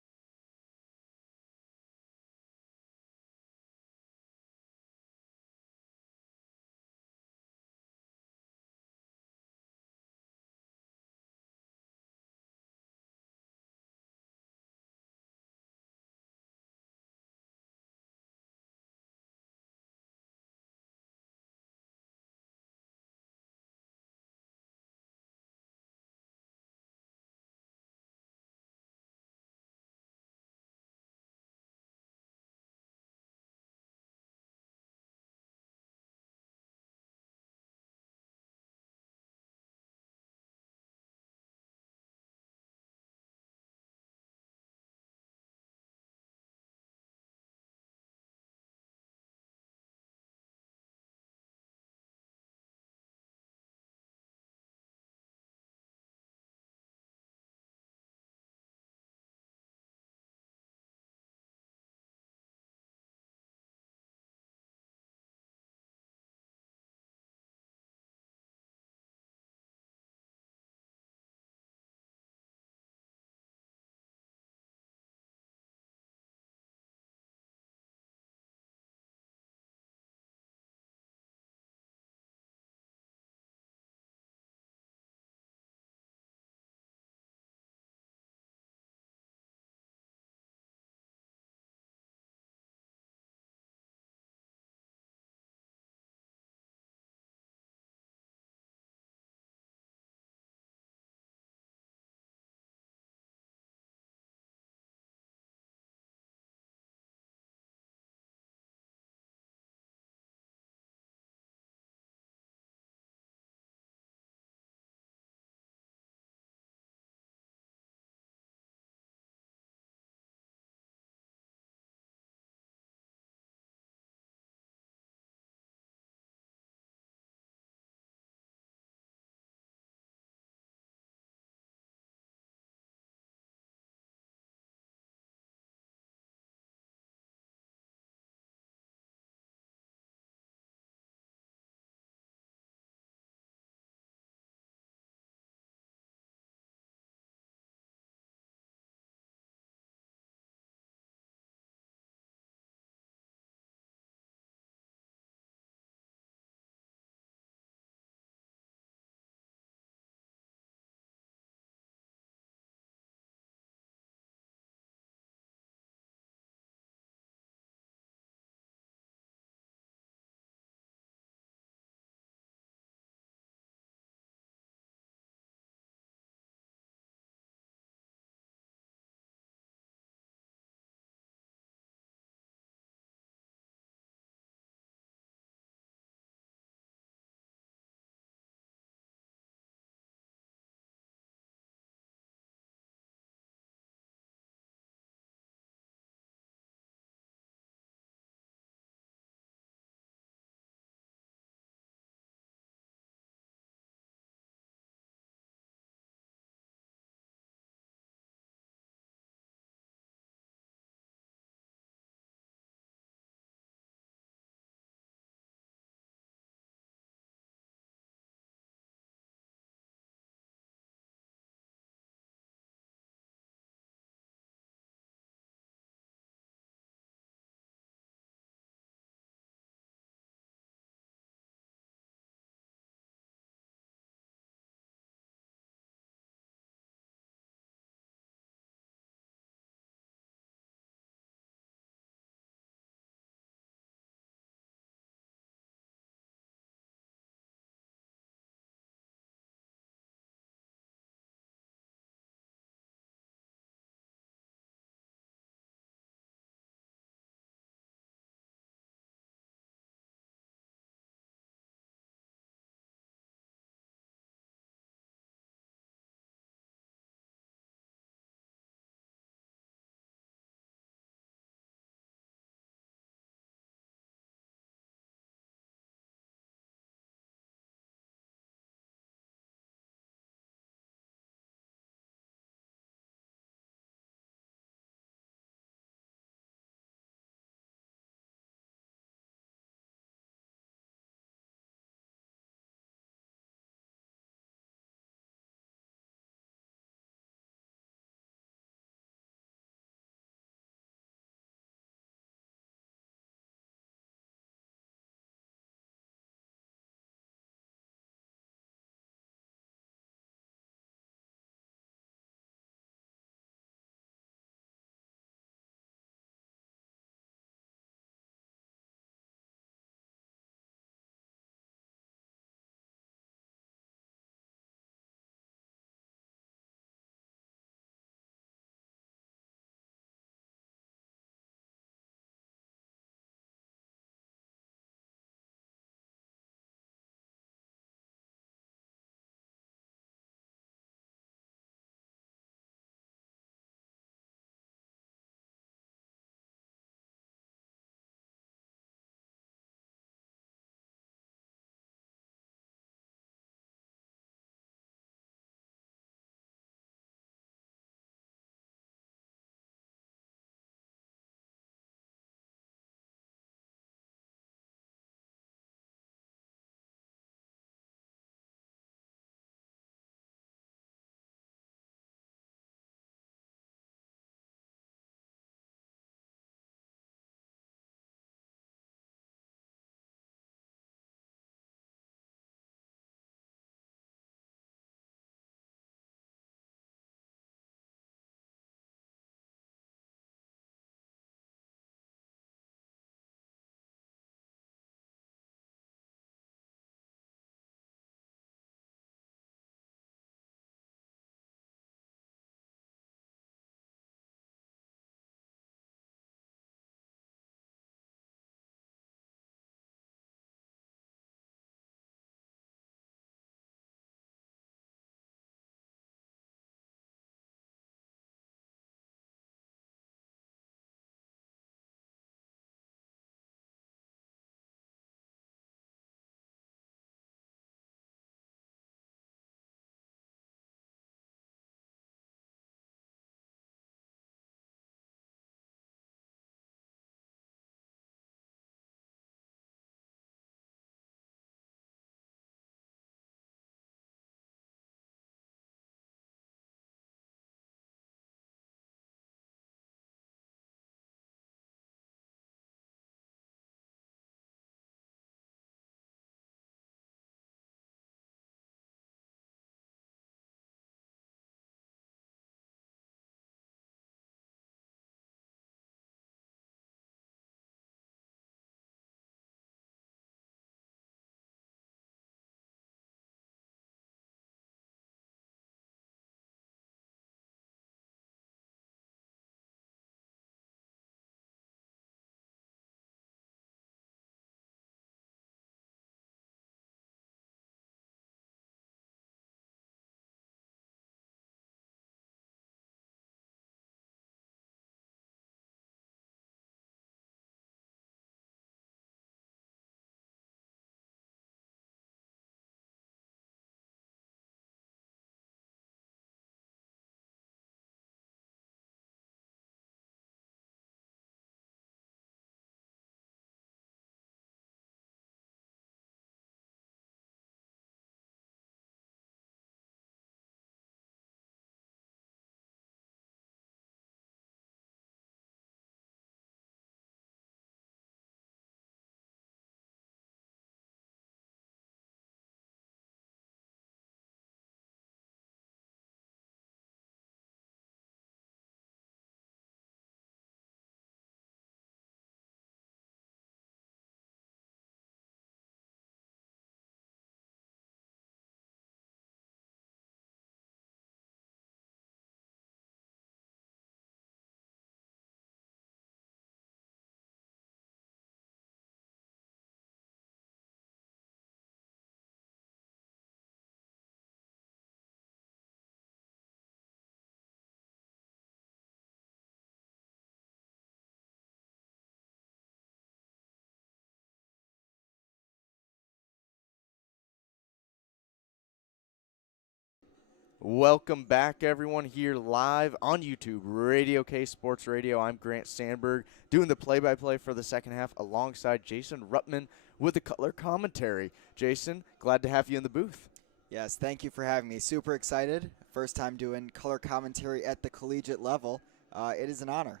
Welcome back, everyone, here live on YouTube, Radio K Sports Radio. I'm Grant Sandberg, doing the play-by-play for the second half alongside Jason Ruttman with the color commentary. Jason, glad to have you in the booth. Yes, thank you for having me. Super excited. First time doing color commentary at the collegiate level. It is an honor.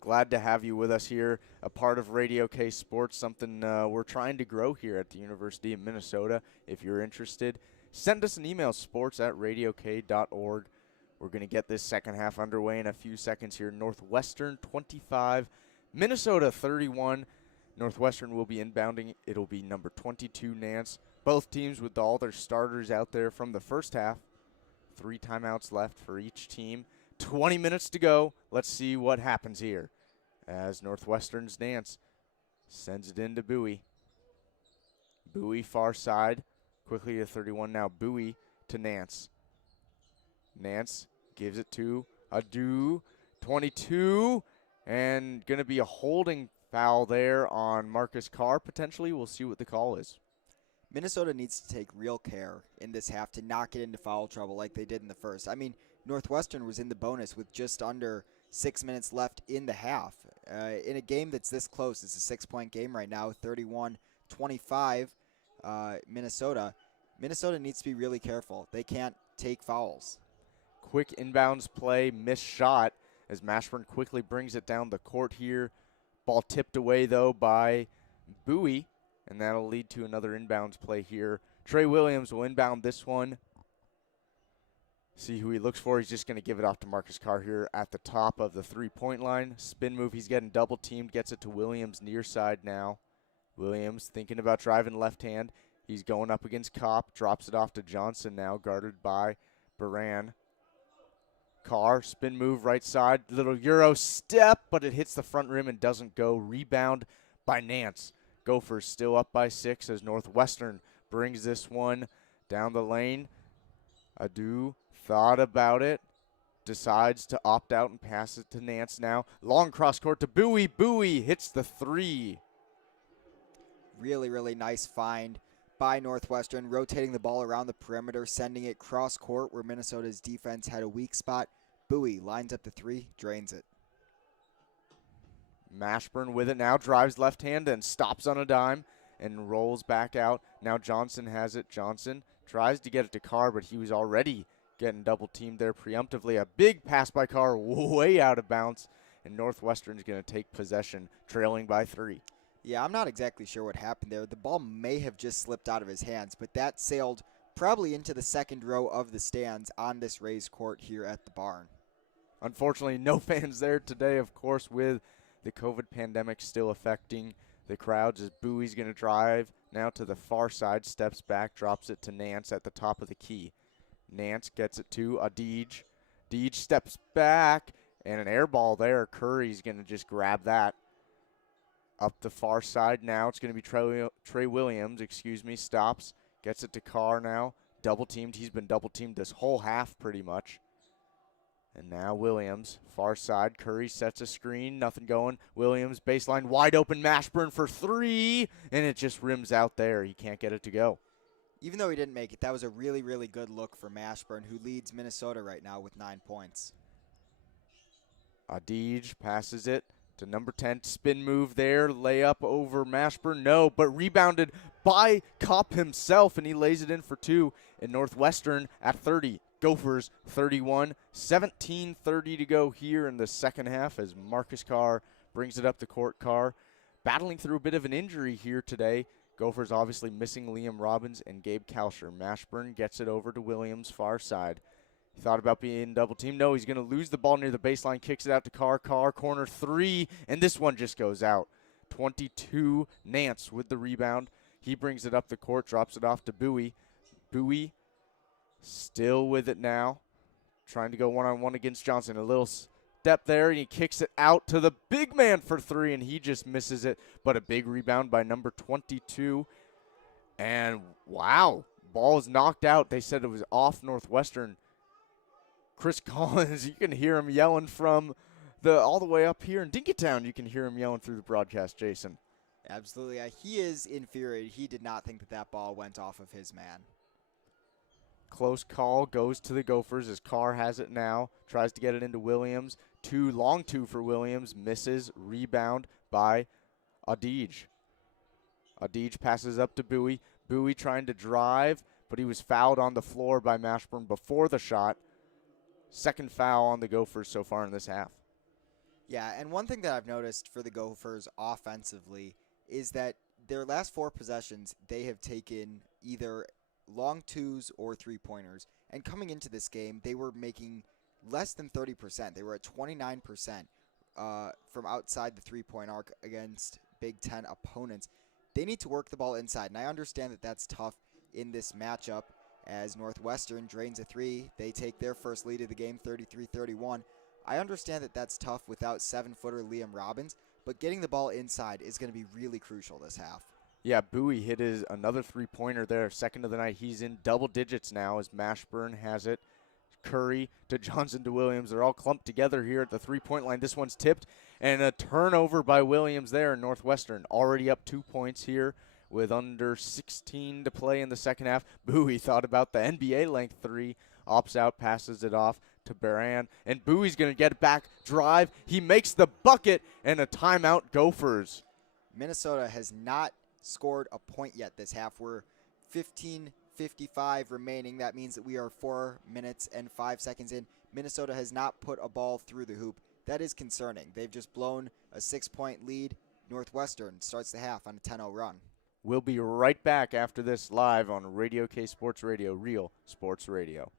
Glad to have you with us here, a part of Radio K Sports, something we're trying to grow here at the University of Minnesota. If you're interested, send us an email, sports@radiok.org. We're going to get this second half underway in a few seconds here. Northwestern 25, Minnesota 31. Northwestern will be inbounding. It'll be number 22, Nance. Both teams with all their starters out there from the first half. 3 timeouts left for each team. 20 minutes to go. Let's see what happens here as Northwestern's Nance sends it into Bowie. Bowie far side. Quickly to 31 now. Bowie to Nance. Nance gives it to Adu. 22. And going to be a holding foul there on Marcus Carr potentially. We'll see what the call is. Minnesota needs to take real care in this half to not get into foul trouble like they did in the first. I mean, Northwestern was in the bonus with just under 6 minutes left in the half. In a game that's this close, it's a 6-point game right now, 31-25 Minnesota. Minnesota needs to be really careful. They can't take fouls. Quick inbounds play, missed shot as Mashburn quickly brings it down the court here. Ball tipped away, though, by Bowie, and that'll lead to another inbounds play here. Trey Williams will inbound this one. See who he looks for. He's just going to give it off to Marcus Carr here at the top of the three-point line. Spin move. He's getting double-teamed. Gets it to Williams near side now. Williams thinking about driving left hand. He's going up against Kopp. Drops it off to Johnson now, guarded by Baran. Carr, spin move right side. Little Euro step, but it hits the front rim and doesn't go. Rebound by Nance. Gophers still up by 6 as Northwestern brings this one down the lane. Adu thought about it, decides to opt out and pass it to Nance now. Long cross court to Bowie. Bowie hits the 3. Really, really nice find by Northwestern, rotating the ball around the perimeter, sending it cross court where Minnesota's defense had a weak spot. Bowie lines up the 3, drains it. Mashburn with it now, drives left hand and stops on a dime and rolls back out. Now Johnson has it. Johnson tries to get it to Carr, but he was already getting double teamed there preemptively. A big pass by Carr, way out of bounds, and Northwestern is going to take possession, trailing by 3. Yeah, I'm not exactly sure what happened there. The ball may have just slipped out of his hands, but that sailed probably into the second row of the stands on this raised court here at the barn. Unfortunately, no fans there today, of course, with the COVID pandemic still affecting the crowds as Bowie's going to drive now to the far side, steps back, drops it to Nance at the top of the key. Nance gets it to Adij. Adij steps back, and an air ball there. Curry's going to just grab that. Up the far side now, it's going to be Trey Williams, stops, gets it to Carr now. Double teamed. He's been double teamed this whole half pretty much. And now Williams, far side. Curry sets a screen, nothing going. Williams, baseline, wide open, Mashburn for 3, and it just rims out there. He can't get it to go. Even though he didn't make it, that was a really, really good look for Mashburn, who leads Minnesota right now with 9 points. Adij passes it to number 10. Spin move there, layup over Mashburn. No, but rebounded by Kopp himself, and he lays it in for 2. And Northwestern at 30. Gophers 31, 17:30 to go here in the second half as Marcus Carr brings it up the court. Carr battling through a bit of an injury here today. Gophers obviously missing Liam Robbins and Gabe Kalsher. Mashburn gets it over to Williams, far side. He thought about being double teamed. No, he's going to lose the ball near the baseline, kicks it out to Carr. Carr, corner 3, and this one just goes out. 22, Nance with the rebound. He brings it up the court, drops it off to Bowie. Bowie still with it now, trying to go one-on-one against Johnson. A little step there, and he kicks it out to the big man for 3, and he just misses it. But a big rebound by number 22. And, wow, ball is knocked out. They said it was off Northwestern. Chris Collins, you can hear him yelling from all the way up here in Dinkytown. You can hear him yelling through the broadcast, Jason. Absolutely. He is infuriated. He did not think that ball went off of his man. Close call goes to the Gophers as Carr has it now. Tries to get it into Williams. Long two for Williams. Misses. Rebound by Adij. Adij passes up to Bowie. Bowie trying to drive, but he was fouled on the floor by Mashburn before the shot. Second foul on the Gophers so far in this half. Yeah, and one thing that I've noticed for the Gophers offensively is that their last 4 possessions, they have taken either long twos or three-pointers. And coming into this game, they were making less than 30%. They were at 29% from outside the three-point arc against Big Ten opponents. They need to work the ball inside, and I understand that that's tough in this matchup as Northwestern drains a 3. They take their first lead of the game, 33-31. I understand that that's tough without 7-footer Liam Robbins, but getting the ball inside is going to be really crucial this half. Yeah, Bowie hit another three-pointer there, second of the night. He's in double digits now as Mashburn has it. Curry to Johnson to Williams. They're all clumped together here at the three-point line. This one's tipped, and a turnover by Williams there. Northwestern already up 2 points here with under 16 to play in the second half. Bowie thought about the NBA length 3, opts out, passes it off to Baran, and Bowie's going to get it back, drive. He makes the bucket, and a timeout, Gophers. Minnesota has not scored a point yet this half. We're 15:55 remaining. That means that we are 4 minutes and 5 seconds in. Minnesota has not put a ball through the hoop. That is concerning. They've just blown a 6-point lead. Northwestern starts the half on a 10-0 run. We'll be right back after this live on Radio K Sports Radio, Real Sports Radio.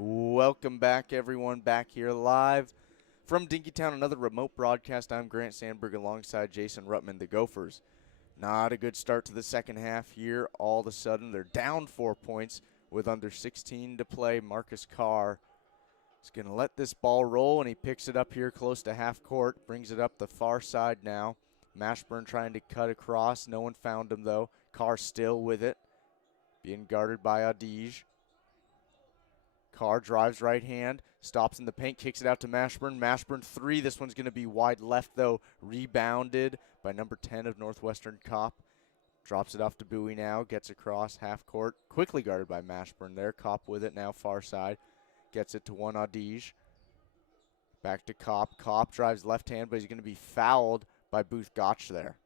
Welcome back, everyone, back here live from Dinkytown, another remote broadcast. I'm Grant Sandberg alongside Jason Ruttman. The Gophers, not a good start to the second half here. All of a sudden, they're down 4 points with under 16 to play. Marcus Carr is going to let this ball roll, and he picks it up here close to half court, brings it up the far side now. Mashburn trying to cut across. No one found him, though. Carr still with it, being guarded by Adij. Carr drives right hand, stops in the paint, kicks it out to Mashburn. Mashburn 3. This one's going to be wide left, though. Rebounded by number 10 of Northwestern, Kopp. Drops it off to Bowie now, gets across half court. Quickly guarded by Mashburn there. Kopp with it now, far side. Gets it to one Adige. Back to Kopp. Kopp drives left hand, but he's going to be fouled by Booth Gotch there.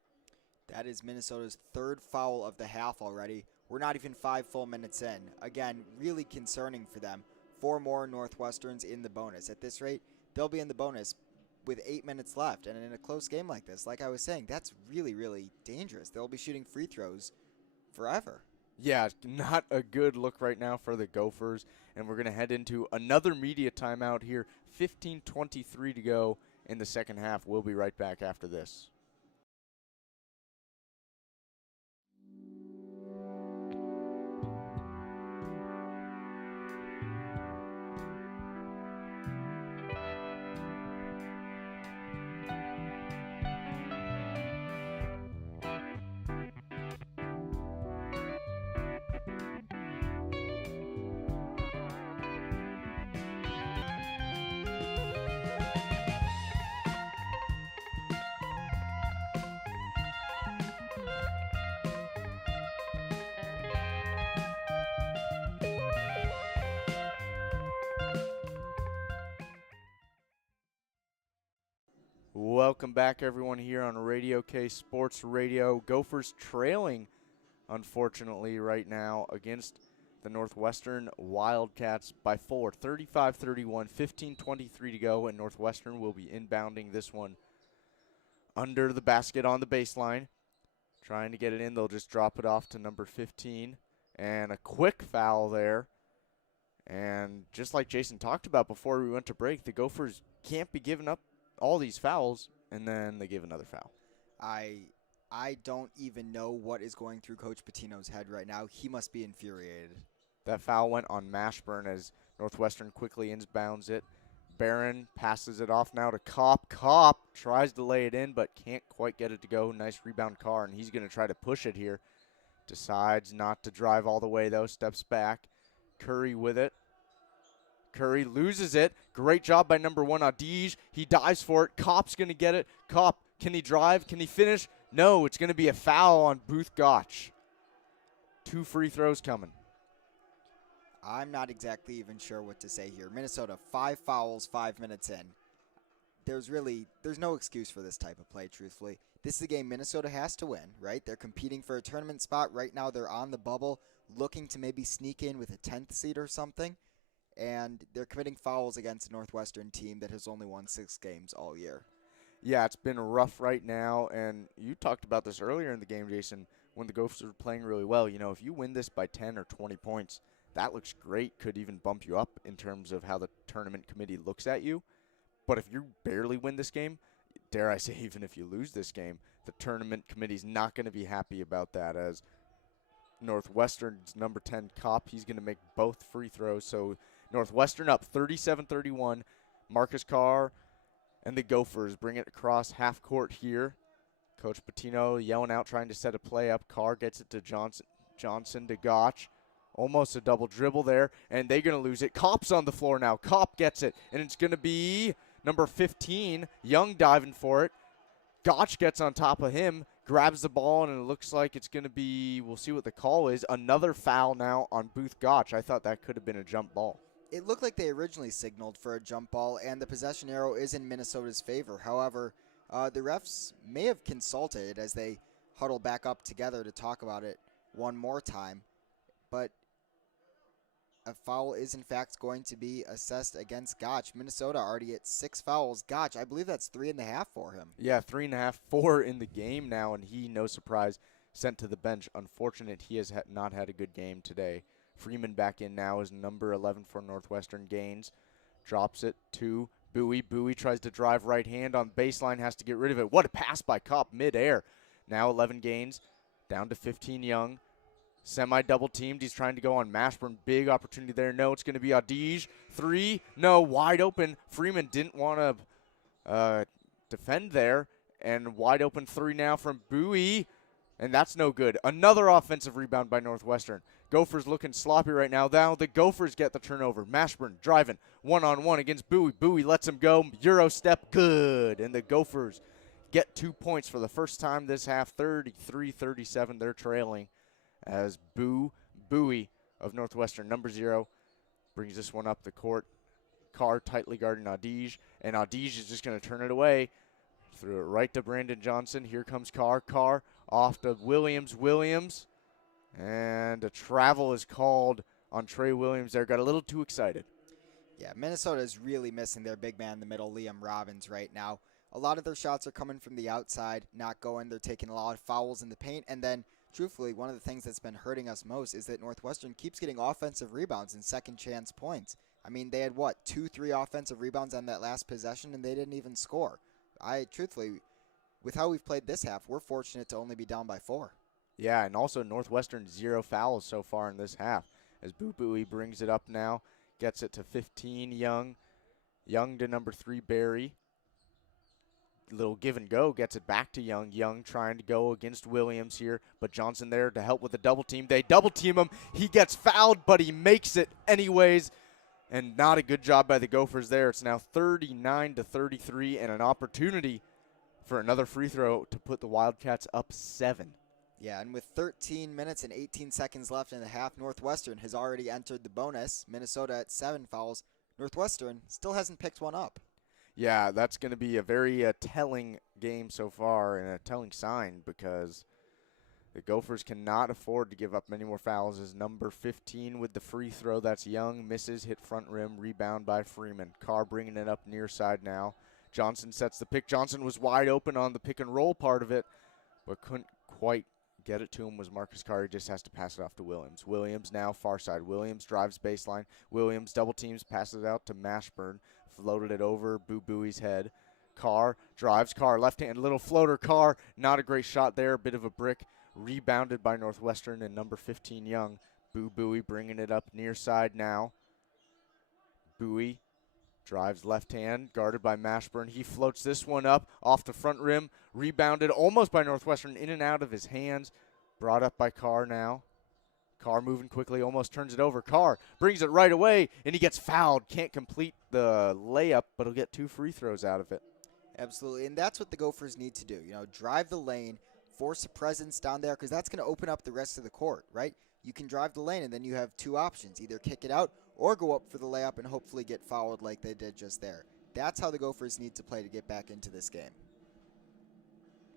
That is Minnesota's third foul of the half already. We're not even 5 full minutes in. Again, really concerning for them. 4 more Northwesterns in the bonus. At this rate, they'll be in the bonus with 8 minutes left. And in a close game like this, like I was saying, that's really, really dangerous. They'll be shooting free throws forever. Yeah, not a good look right now for the Gophers. And we're going to head into another media timeout here. 15:23 to go in the second half. We'll be right back after this. Welcome back, everyone, here on Radio K Sports Radio. Gophers trailing, unfortunately, right now against the Northwestern Wildcats by 4, 35-31, 15:23 to go, and Northwestern will be inbounding this one under the basket on the baseline. Trying to get it in, they'll just drop it off to number 15, and a quick foul there. And just like Jason talked about before we went to break, the Gophers can't be giving up all these fouls, and then they give another foul. I don't even know what is going through Coach Patino's head right now. He must be infuriated. That foul went on Mashburn as Northwestern quickly inbounds it. Barron passes it off now to Kopp. Kopp tries to lay it in, but can't quite get it to go. Nice rebound, Carr, and he's going to try to push it here. Decides not to drive all the way, though. Steps back. Curry with it. Curry loses it. Great job by number 1, Adige. He dives for it. Kopp's going to get it. Kopp, can he drive? Can he finish? No, it's going to be a foul on Booth Gotch. 2 free throws coming. I'm not exactly even sure what to say here. Minnesota, 5 fouls, 5 minutes in. There's no excuse for this type of play, truthfully. This is a game Minnesota has to win, right? They're competing for a tournament spot. Right now they're on the bubble, looking to maybe sneak in with a 10th seed or something. And they're committing fouls against a Northwestern team that has only won 6 games all year. Yeah, it's been rough right now, and you talked about this earlier in the game, Jason, when the Gophers were playing really well. You know, if you win this by 10 or 20 points, that looks great, could even bump you up in terms of how the tournament committee looks at you. But if you barely win this game, dare I say even if you lose this game, the tournament committee's not going to be happy about that, as Northwestern's number 10, Kopp, he's going to make both free throws. So Northwestern up 37-31. Marcus Carr and the Gophers bring it across half court here. Coach Patino yelling out, trying to set a play up. Carr gets it to Johnson to Gotch. Almost a double dribble there, and they're going to lose it. Kopp's on the floor now. Kopp gets it, and it's going to be number 15, Young diving for it. Gotch gets on top of him, grabs the ball, and it looks like it's going to be, we'll see what the call is, another foul now on Booth Gotch. I thought that could have been a jump ball. It looked like they originally signaled for a jump ball, and the possession arrow is in Minnesota's favor. However, the refs may have consulted as they huddle back up together to talk about it one more time. But a foul is, in fact, going to be assessed against Gotch. Minnesota already at 6 fouls. Gotch, I believe that's 3.5 for him. Yeah, 3.5, 4 in the game now, and he, no surprise, sent to the bench. Unfortunate, he has not had a good game today. Freeman back in now is number 11 for Northwestern. Gaines drops it to Bowie. Bowie tries to drive right hand on baseline, has to get rid of it. What a pass by Kopp midair. Now 11 Gaines, down to 15 Young. Semi-double teamed. He's trying to go on Mashburn. Big opportunity there. No, it's going to be Adige. 3. No, wide open. Freeman didn't want to defend there. And wide open 3 now from Bowie. and that's no good. Another offensive rebound by Northwestern. Gophers looking sloppy right now. Now the Gophers get the turnover. Mashburn driving one-on-one against Bowie. Bowie lets him go. Euro step, good. And the Gophers get 2 points for the first time this half. 33-37, they're trailing as Bowie of Northwestern, number 0, brings this one up the court. Carr tightly guarding Adige, and Adige is just going to turn it away. Threw it right to Brandon Johnson. Here comes Carr. Carr off to Williams. Williams. And a travel is called on Trey Williams there. Got a little too excited. Yeah, Minnesota is really missing their big man in the middle, Liam Robbins, right now. A lot of their shots are coming from the outside, not going. They're taking a lot of fouls in the paint. And then, truthfully, one of the things that's been hurting us most is that Northwestern keeps getting offensive rebounds and second chance points. I mean, they had, 2-3 offensive rebounds on that last possession, and they didn't even score. Truthfully, with how we've played this half, we're fortunate to only be down by 4. Yeah, and also Northwestern 0 fouls so far in this half. As Bowie brings it up now, gets it to 15, Young. Young to number 3, Barry. Little give and go, gets it back to Young. Young trying to go against Williams here, but Johnson there to help with the double team. They double team him. He gets fouled, but he makes it anyways. And not a good job by the Gophers there. It's now 39-33 and an opportunity for another free throw to put the Wildcats up 7. Yeah, and with 13 minutes and 18 seconds left in the half, Northwestern has already entered the bonus. Minnesota at 7 fouls. Northwestern still hasn't picked one up. Yeah, that's going to be a very telling game so far and a telling sign because the Gophers cannot afford to give up many more fouls as number 15 with the free throw. That's Young. Misses, hit front rim, rebound by Freeman. Carr bringing it up near side now. Johnson sets the pick. Johnson was wide open on the pick and roll part of it, but couldn't quite get it to him was Marcus Carr. He just has to pass it off to Williams. Williams now far side. Williams drives baseline. Williams double teams, passes it out to Mashburn. Floated it over Bowie's head. Carr drives. Carr left hand, little floater. Carr, not a great shot there. A bit of a brick. Rebounded by Northwestern and number 15 Young. Bowie bringing it up near side now. Bowie drives left hand, guarded by Mashburn. He floats this one up off the front rim. Rebounded almost by Northwestern, in and out of his hands. Brought up by Carr now. Carr moving quickly, almost turns it over. Carr brings it right away, and he gets fouled. Can't complete the layup, but he'll get 2 free throws out of it. Absolutely, and that's what the Gophers need to do. Drive the lane, force a presence down there, because that's going to open up the rest of the court, right? You can drive the lane, and then you have 2 options. Either kick it out or go up for the layup and hopefully get fouled like they did just there. That's how the Gophers need to play to get back into this game.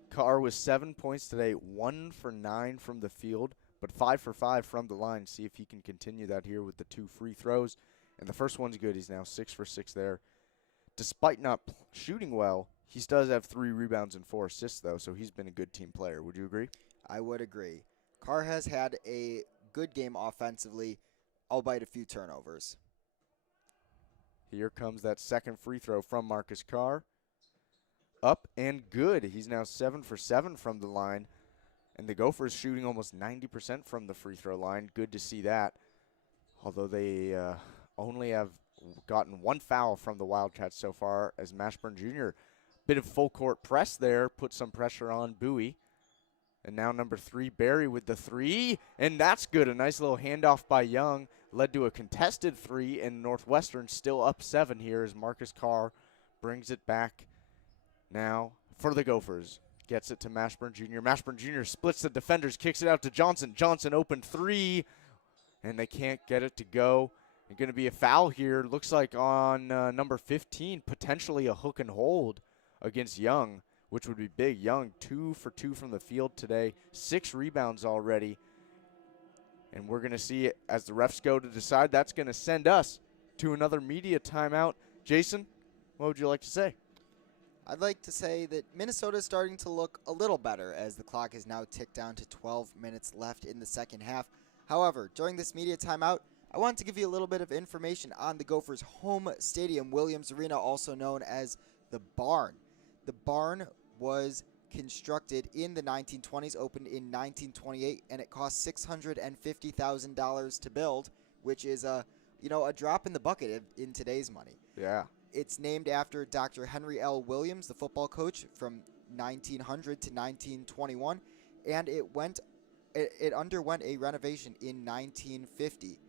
Carr with 7 points today, 1 for 9 from the field, but 5 for 5 from the line. See if he can continue that here with the 2 free throws. And the first one's good. He's now 6 for 6 there. Despite not shooting well, he does have 3 rebounds and 4 assists, though, so he's been a good team player. Would you agree? I would agree. Carr has had a good game offensively, albeit a few turnovers. Here comes that second free throw from Marcus Carr. Up and good. He's now 7 for 7 from the line. And the Gophers shooting almost 90% from the free throw line. Good to see that. Although they only have gotten 1 foul from the Wildcats so far as Mashburn Jr. Bit of full court press there. Put some pressure on Bowie. And now number 3, Barry with the 3. And that's good. A nice little handoff by Young. Led to a contested 3. And Northwestern still up 7 here as Marcus Carr brings it back now for the Gophers. Gets it to Mashburn Jr. Mashburn Jr. splits the defenders, kicks it out to Johnson. Johnson open 3, and they can't get it to go. It's going to be a foul here. Looks like on number 15, potentially a hook and hold against Young, which would be big. Young, 2 for 2 from the field today, 6 rebounds already. And we're going to see it as the refs go to decide. That's going to send us to another media timeout. Jason, what would you like to say? I'd like to say that Minnesota is starting to look a little better as the clock is now ticked down to 12 minutes left in the second half. However, during this media timeout, I want to give you a little bit of information on the Gophers' home stadium, Williams Arena, also known as the Barn. The Barn was constructed in the 1920s, opened in 1928, and it cost $650,000 to build, which is a drop in the bucket in today's money. Yeah. It's named after Dr. Henry L. Williams, the football coach from 1900 to 1921, and it underwent a renovation in 1950.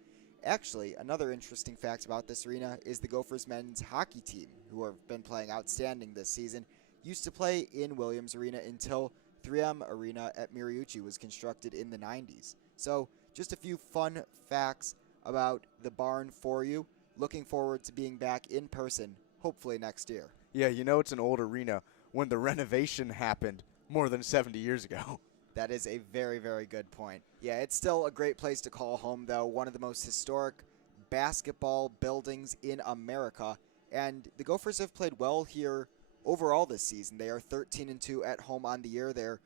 Actually, another interesting fact about this arena is the Gophers men's hockey team, who have been playing outstanding this season, used to play in Williams Arena until 3M Arena at Miriuchi was constructed in the 90s. So, just a few fun facts about the barn for you. Looking forward to being back in person, hopefully next year. Yeah, it's an old arena when the renovation happened more than 70 years ago. That is a very, very good point. Yeah, it's still a great place to call home, though. One of the most historic basketball buildings in America. And the Gophers have played well here overall this season. They are 13-2 at home on the year. Their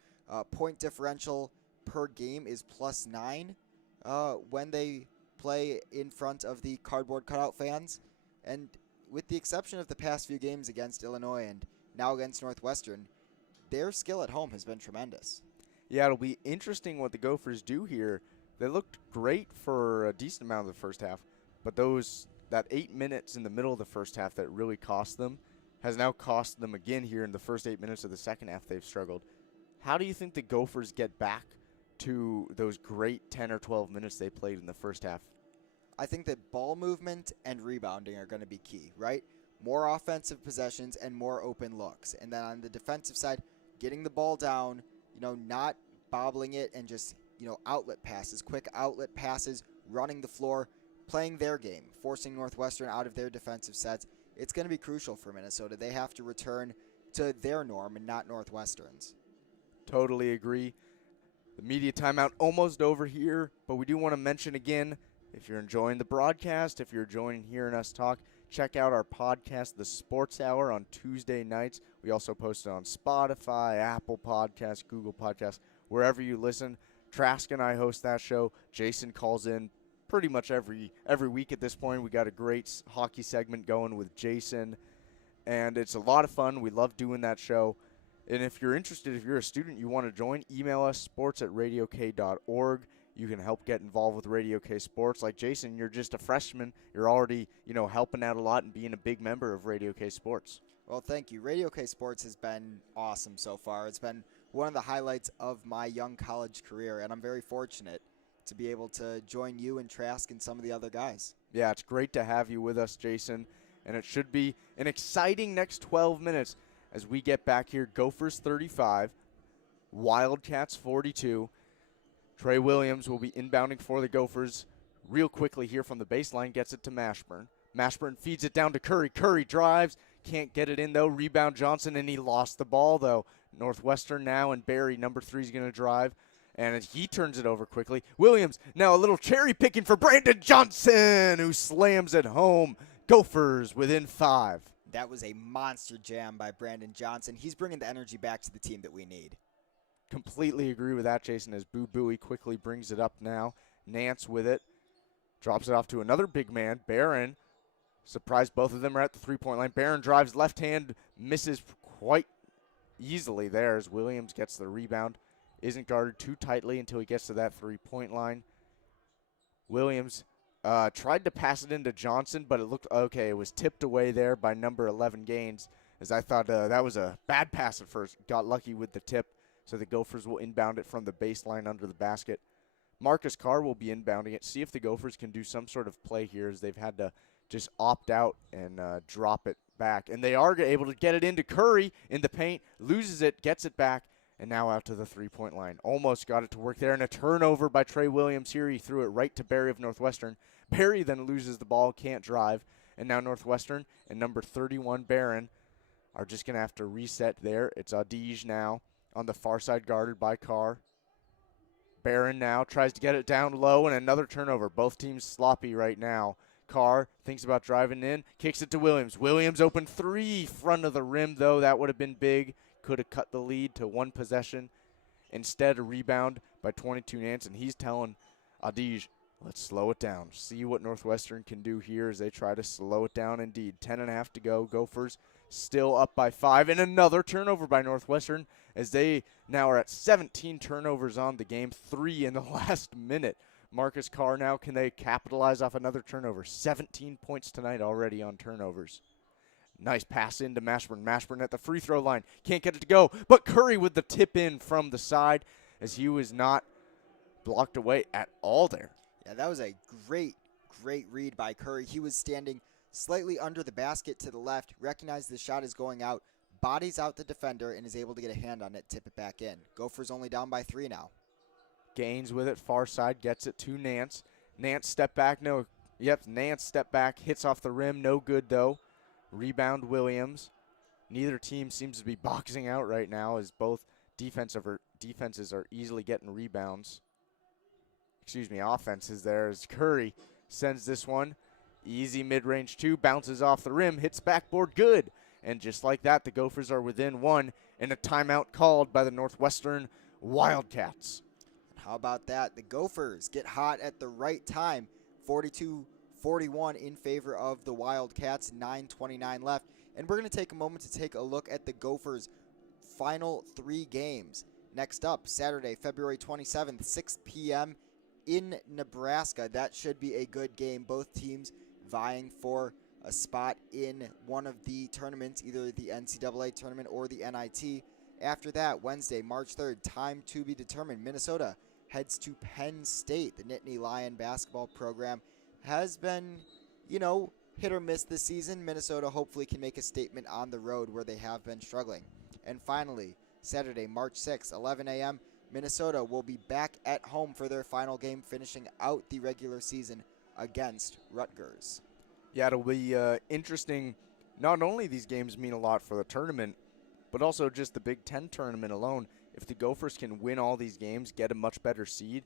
point differential per game is +9 when they play in front of the cardboard cutout fans. And with the exception of the past few games against Illinois and now against Northwestern, their skill at home has been tremendous. Yeah, it'll be interesting what the Gophers do here. They looked great for a decent amount of the first half, but that 8 minutes in the middle of the first half that really cost them has now cost them again here in the first 8 minutes of the second half. They've struggled. How do you think the Gophers get back to those great 10 or 12 minutes they played in the first half? I think that ball movement and rebounding are going to be key, right? More offensive possessions and more open looks. And then on the defensive side, getting the ball down, not bobbling it and just, outlet passes, quick outlet passes, running the floor, playing their game, forcing Northwestern out of their defensive sets. It's going to be crucial for Minnesota. They have to return to their norm and not Northwestern's. Totally agree. The media timeout almost over here, but we do want to mention again, if you're enjoying the broadcast, if you're enjoying hearing us talk, check out our podcast, The Sports Hour, on Tuesday nights. We also post it on Spotify, Apple Podcasts, Google Podcasts, wherever you listen. Trask and I host that show. Jason calls in pretty much every week at this point. We got a great hockey segment going with Jason, and it's a lot of fun. We love doing that show. And if you're interested, if you're a student, you want to join, email us, sports@radiok.org. You can help get involved with Radio K Sports. Like Jason, you're just a freshman. You're already, helping out a lot and being a big member of Radio K Sports. Well, thank you. Radio K Sports has been awesome so far. It's been one of the highlights of my young college career, and I'm very fortunate to be able to join you and Trask and some of the other guys. Yeah, it's great to have you with us, Jason, and it should be an exciting next 12 minutes as we get back here. Gophers 35, Wildcats 42. Trey Williams will be inbounding for the Gophers real quickly here from the baseline, gets it to Mashburn. Mashburn feeds it down to Curry. Curry drives, can't get it in though. Rebound Johnson, and he lost the ball though. Northwestern now, and Barry, number 3, is going to drive, and he turns it over quickly. Williams, now a little cherry picking for Brandon Johnson, who slams it home. Gophers within 5. That was a monster jam by Brandon Johnson. He's bringing the energy back to the team that we need. Completely agree with that, Jason, as Boo Booey quickly brings it up now. Nance with it. Drops it off to another big man, Barron. Surprised both of them are at the three-point line. Barron drives left hand, misses quite easily there as Williams gets the rebound. Isn't guarded too tightly until he gets to that three-point line. Williams tried to pass it into Johnson, but it looked okay. It was tipped away there by number 11 Gaines, as I thought that was a bad pass at first. Got lucky with the tip. So the Gophers will inbound it from the baseline under the basket. Marcus Carr will be inbounding it. See if the Gophers can do some sort of play here, as they've had to just opt out and drop it back. And they are able to get it into Curry in the paint, loses it, gets it back, and now out to the three-point line. Almost got it to work there, and a turnover by Trey Williams here. He threw it right to Barry of Northwestern. Barry then loses the ball, can't drive, and now Northwestern and number 31 Barron are just going to have to reset there. It's Adige now on the far side, guarded by Carr. Barron now tries to get it down low, and another turnover. Both teams sloppy right now. Carr thinks about driving in, kicks it to Williams. Williams open 3, front of the rim, though. That would have been big. Could have cut the lead to 1 possession. Instead, a rebound by 22 Nance, and he's telling Adige, let's slow it down. See what Northwestern can do here as they try to slow it down indeed. 10.5 to go. Gophers still up by 5, and another turnover by Northwestern, as they now are at 17 turnovers on the game, 3 in the last minute. Marcus Carr now, can they capitalize off another turnover? 17 points tonight already on turnovers. Nice pass into Mashburn. Mashburn at the free throw line. Can't get it to go, but Curry with the tip in from the side as he was not blocked away at all there. Yeah, that was a great read by Curry. He was standing slightly under the basket to the left, recognized the shot is going out, bodies out the defender, and is able to get a hand on it, tip it back in. Gophers only down by 3 now. Gaines with it, far side, gets it to Nance. Nance step back, no. Yep, Nance step back, hits off the rim, no good though. Rebound Williams. Neither team seems to be boxing out right now as both defenses are easily getting rebounds. Offenses there as Curry sends this one. Easy mid-range 2, bounces off the rim, hits backboard, good. And just like that, the Gophers are within 1 and a timeout called by the Northwestern Wildcats. How about that? The Gophers get hot at the right time. 42-41 in favor of the Wildcats, 9:29 left. And we're going to take a moment to take a look at the Gophers' final 3 games. Next up, Saturday, February 27th, 6 p.m. in Nebraska. That should be a good game. Both teams vying for a spot in one of the tournaments, either the NCAA tournament or the NIT. After that, Wednesday, March 3rd, time to be determined. Minnesota heads to Penn State. The Nittany Lion basketball program has been, hit or miss this season. Minnesota hopefully can make a statement on the road where they have been struggling. And finally, Saturday, March 6th, 11 a.m., Minnesota will be back at home for their final game, finishing out the regular season against Rutgers. Yeah, it'll be interesting. Not only these games mean a lot for the tournament, but also just the Big Ten tournament alone. If the Gophers can win all these games, get a much better seed,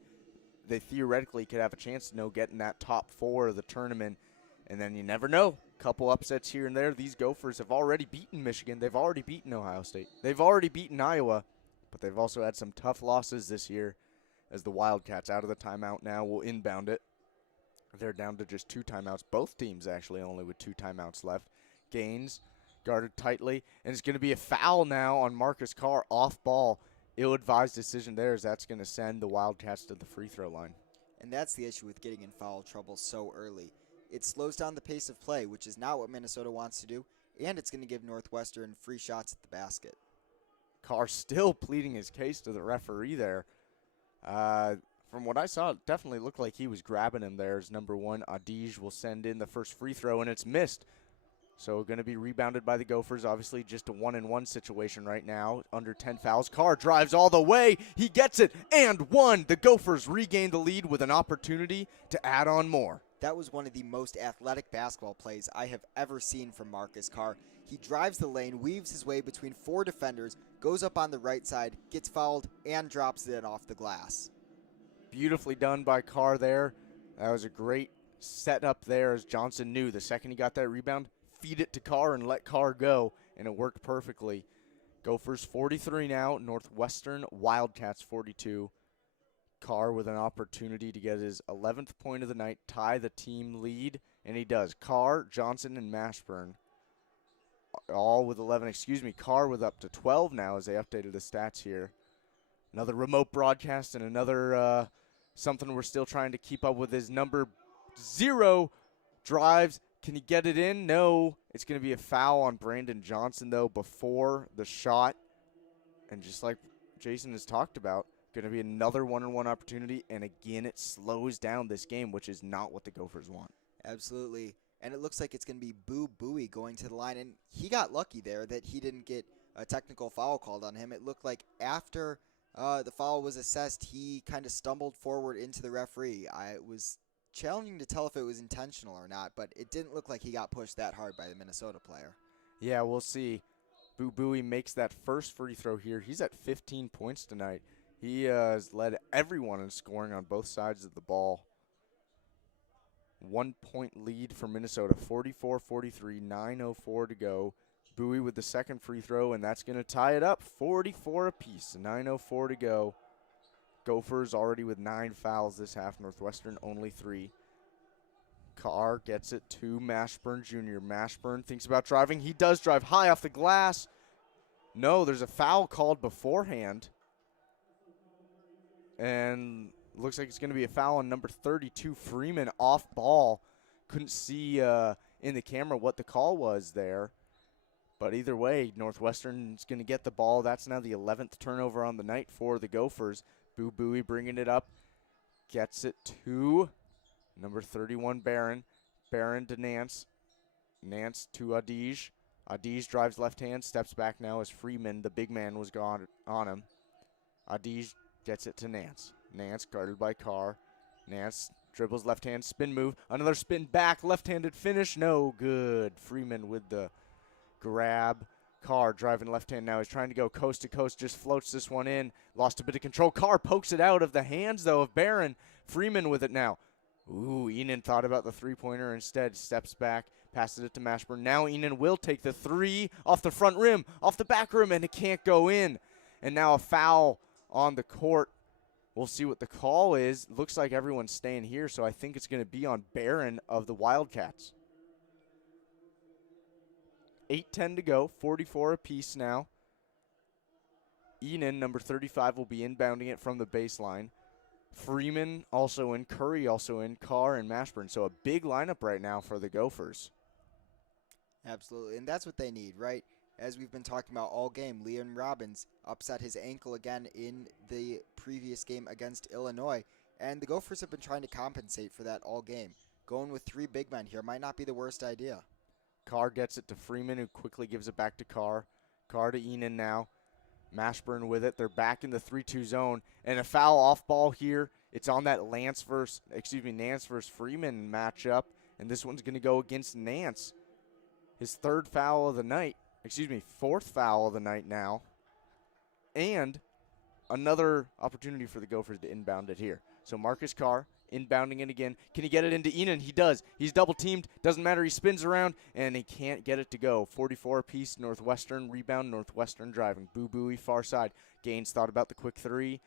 they theoretically could have a chance to get in that top 4 of the tournament. And then you never know. Couple upsets here and there. These Gophers have already beaten Michigan. They've already beaten Ohio State. They've already beaten Iowa. But they've also had some tough losses this year as the Wildcats out of the timeout now will inbound it. They're down to just 2 timeouts. Both teams actually only with 2 timeouts left. Gaines guarded tightly. And it's going to be a foul now on Marcus Carr off ball. Ill-advised decision there as that's going to send the Wildcats to the free throw line. And that's the issue with getting in foul trouble so early. It slows down the pace of play, which is not what Minnesota wants to do, and it's going to give Northwestern free shots at the basket. Carr still pleading his case to the referee there. From what I saw, it definitely looked like he was grabbing him there as number 1. Adige will send in the first free throw, and it's missed. So going to be rebounded by the Gophers. Obviously just a 1-and-1 situation right now. Under 10 fouls. Carr drives all the way. He gets it and 1. The Gophers regain the lead with an opportunity to add on more. That was one of the most athletic basketball plays I have ever seen from Marcus Carr. He drives the lane, weaves his way between 4 defenders, goes up on the right side, gets fouled, and drops it off the glass. Beautifully done by Carr there. That was a great setup there as Johnson knew the second he got that rebound, feed it to Carr and let Carr go, and it worked perfectly. Gophers 43 now, Northwestern Wildcats 42. Carr with an opportunity to get his 11th point of the night, tie the team lead, and he does. Carr, Johnson, and Mashburn all with 11. Carr with up to 12 now as they updated the stats here. Another remote broadcast and another something we're still trying to keep up with is number 0 drives. Can he get it in? No. It's going to be a foul on Brandon Johnson, though, before the shot. And just like Jason has talked about, going to be another 1-on-1 opportunity. And again, it slows down this game, which is not what the Gophers want. Absolutely. And it looks like it's going to be Boo Buie going to the line. And he got lucky there that he didn't get a technical foul called on him. It looked like after the foul was assessed, he kind of stumbled forward into the referee. It was challenging to tell if it was intentional or not, but it didn't look like he got pushed that hard by the Minnesota player. Yeah, we'll see. Boo Buie makes that first free throw here. He's at 15 points tonight. He has led everyone in scoring on both sides of the ball. 1 point lead for Minnesota, 44-43, 9:04 to go. Buie with the second free throw, and that's going to tie it up, 44 apiece, 9:04 to go. Gophers already with 9 fouls this half, Northwestern only 3. Carr gets it to Mashburn Jr. Mashburn thinks about driving. He does drive high off the glass. No, there's a foul called beforehand. And looks like it's going to be a foul on number 32, Freeman, off ball. Couldn't see in the camera what the call was there. But either way, Northwestern's going to get the ball. That's now the 11th turnover on the night for the Gophers. Boo Buie bringing it up. Gets it to number 31, Barron. Barron to Nance. Nance to Adij. Adij drives left hand, steps back now as Freeman, the big man, was gone on him. Adij gets it to Nance. Nance guarded by Carr. Nance dribbles left hand, spin move. Another spin back, left-handed finish. No good. Freeman with the grab. Carr driving left hand now. He's trying to go coast to coast, just floats this one in. Lost a bit of control. Carr pokes it out of the hands, though, of Barron. Freeman with it now. Ooh, Enan thought about the three-pointer instead. Steps back, passes it to Mashburn. Now Enan will take the three off the front rim, off the back rim, and it can't go in. And now a foul on the court. We'll see what the call is. Looks like everyone's staying here, so I think it's going to be on Barron of the Wildcats. 8:10 to go, 44 apiece now. Enan, number 35, will be inbounding it from the baseline. Freeman also in, Curry also in, Carr and Mashburn. So a big lineup right now for the Gophers. Absolutely, and that's what they need, right? As we've been talking about all game, Leon Robbins upset his ankle again in the previous game against Illinois, and the Gophers have been trying to compensate for that all game. Going with three big men here might not be the worst idea. Carr gets it to Freeman, who quickly gives it back to Carr. Carr to Enan now. Mashburn with it. They're back in the 3-2 zone. And a foul off ball here. It's on that Nance versus Freeman matchup. And this one's going to go against Nance. His fourth foul of the night now. And another opportunity for the Gophers to inbound it here. So Marcus Carr inbounding it again. Can he get it into Enan? He does. He's double teamed. Doesn't matter. He spins around, and he can't get it to go. 44 apiece. Northwestern rebound. Northwestern driving. Boo Buie far side. Gaines thought about the quick three.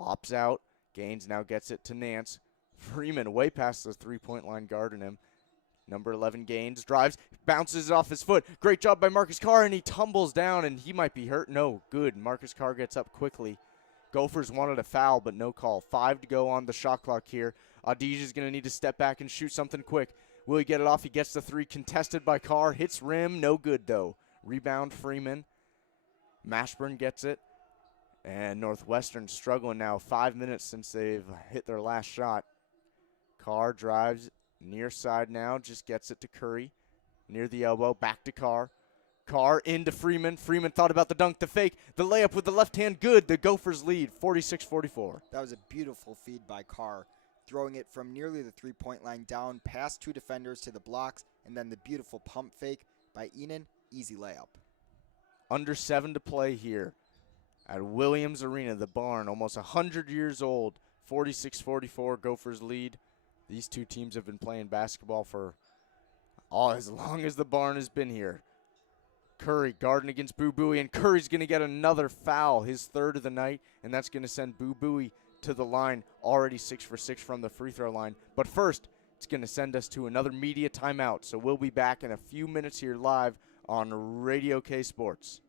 Opts out. Gaines now gets it to Nance. Freeman way past the three-point line guarding him. Number 11 Gaines drives, bounces it off his foot. Great job by Marcus Carr, and he tumbles down, and he might be hurt. No, good. Marcus Carr gets up quickly. Gophers wanted a foul, but no call. 5 to go on the shot clock here. Adij is going to need to step back and shoot something quick. Will he get it off? He gets the three contested by Carr. Hits rim. No good, though. Rebound, Freeman. Mashburn gets it. And Northwestern struggling now. 5 minutes since they've hit their last shot. Carr drives near side now. Just gets it to Curry. Near the elbow. Back to Carr. Carr into Freeman. Freeman thought about the dunk, the fake, the layup with the left hand. Good. The Gophers lead 46-44. That was a beautiful feed by Carr, throwing it from nearly the three-point line down past two defenders to the blocks, and then the beautiful pump fake by Enan. Easy layup. Under 7 to play here at Williams Arena, the barn, almost 100 years old. 46-44, Gophers lead. These two teams have been playing basketball for as long as the barn has been here. Curry guarding against Boo Buie, and Curry's going to get another foul, his third of the night, and that's going to send Boo Buie to the line, already 6 for 6 from the free throw line. But first, it's going to send us to another media timeout, so we'll be back in a few minutes here live on Radio K Sports.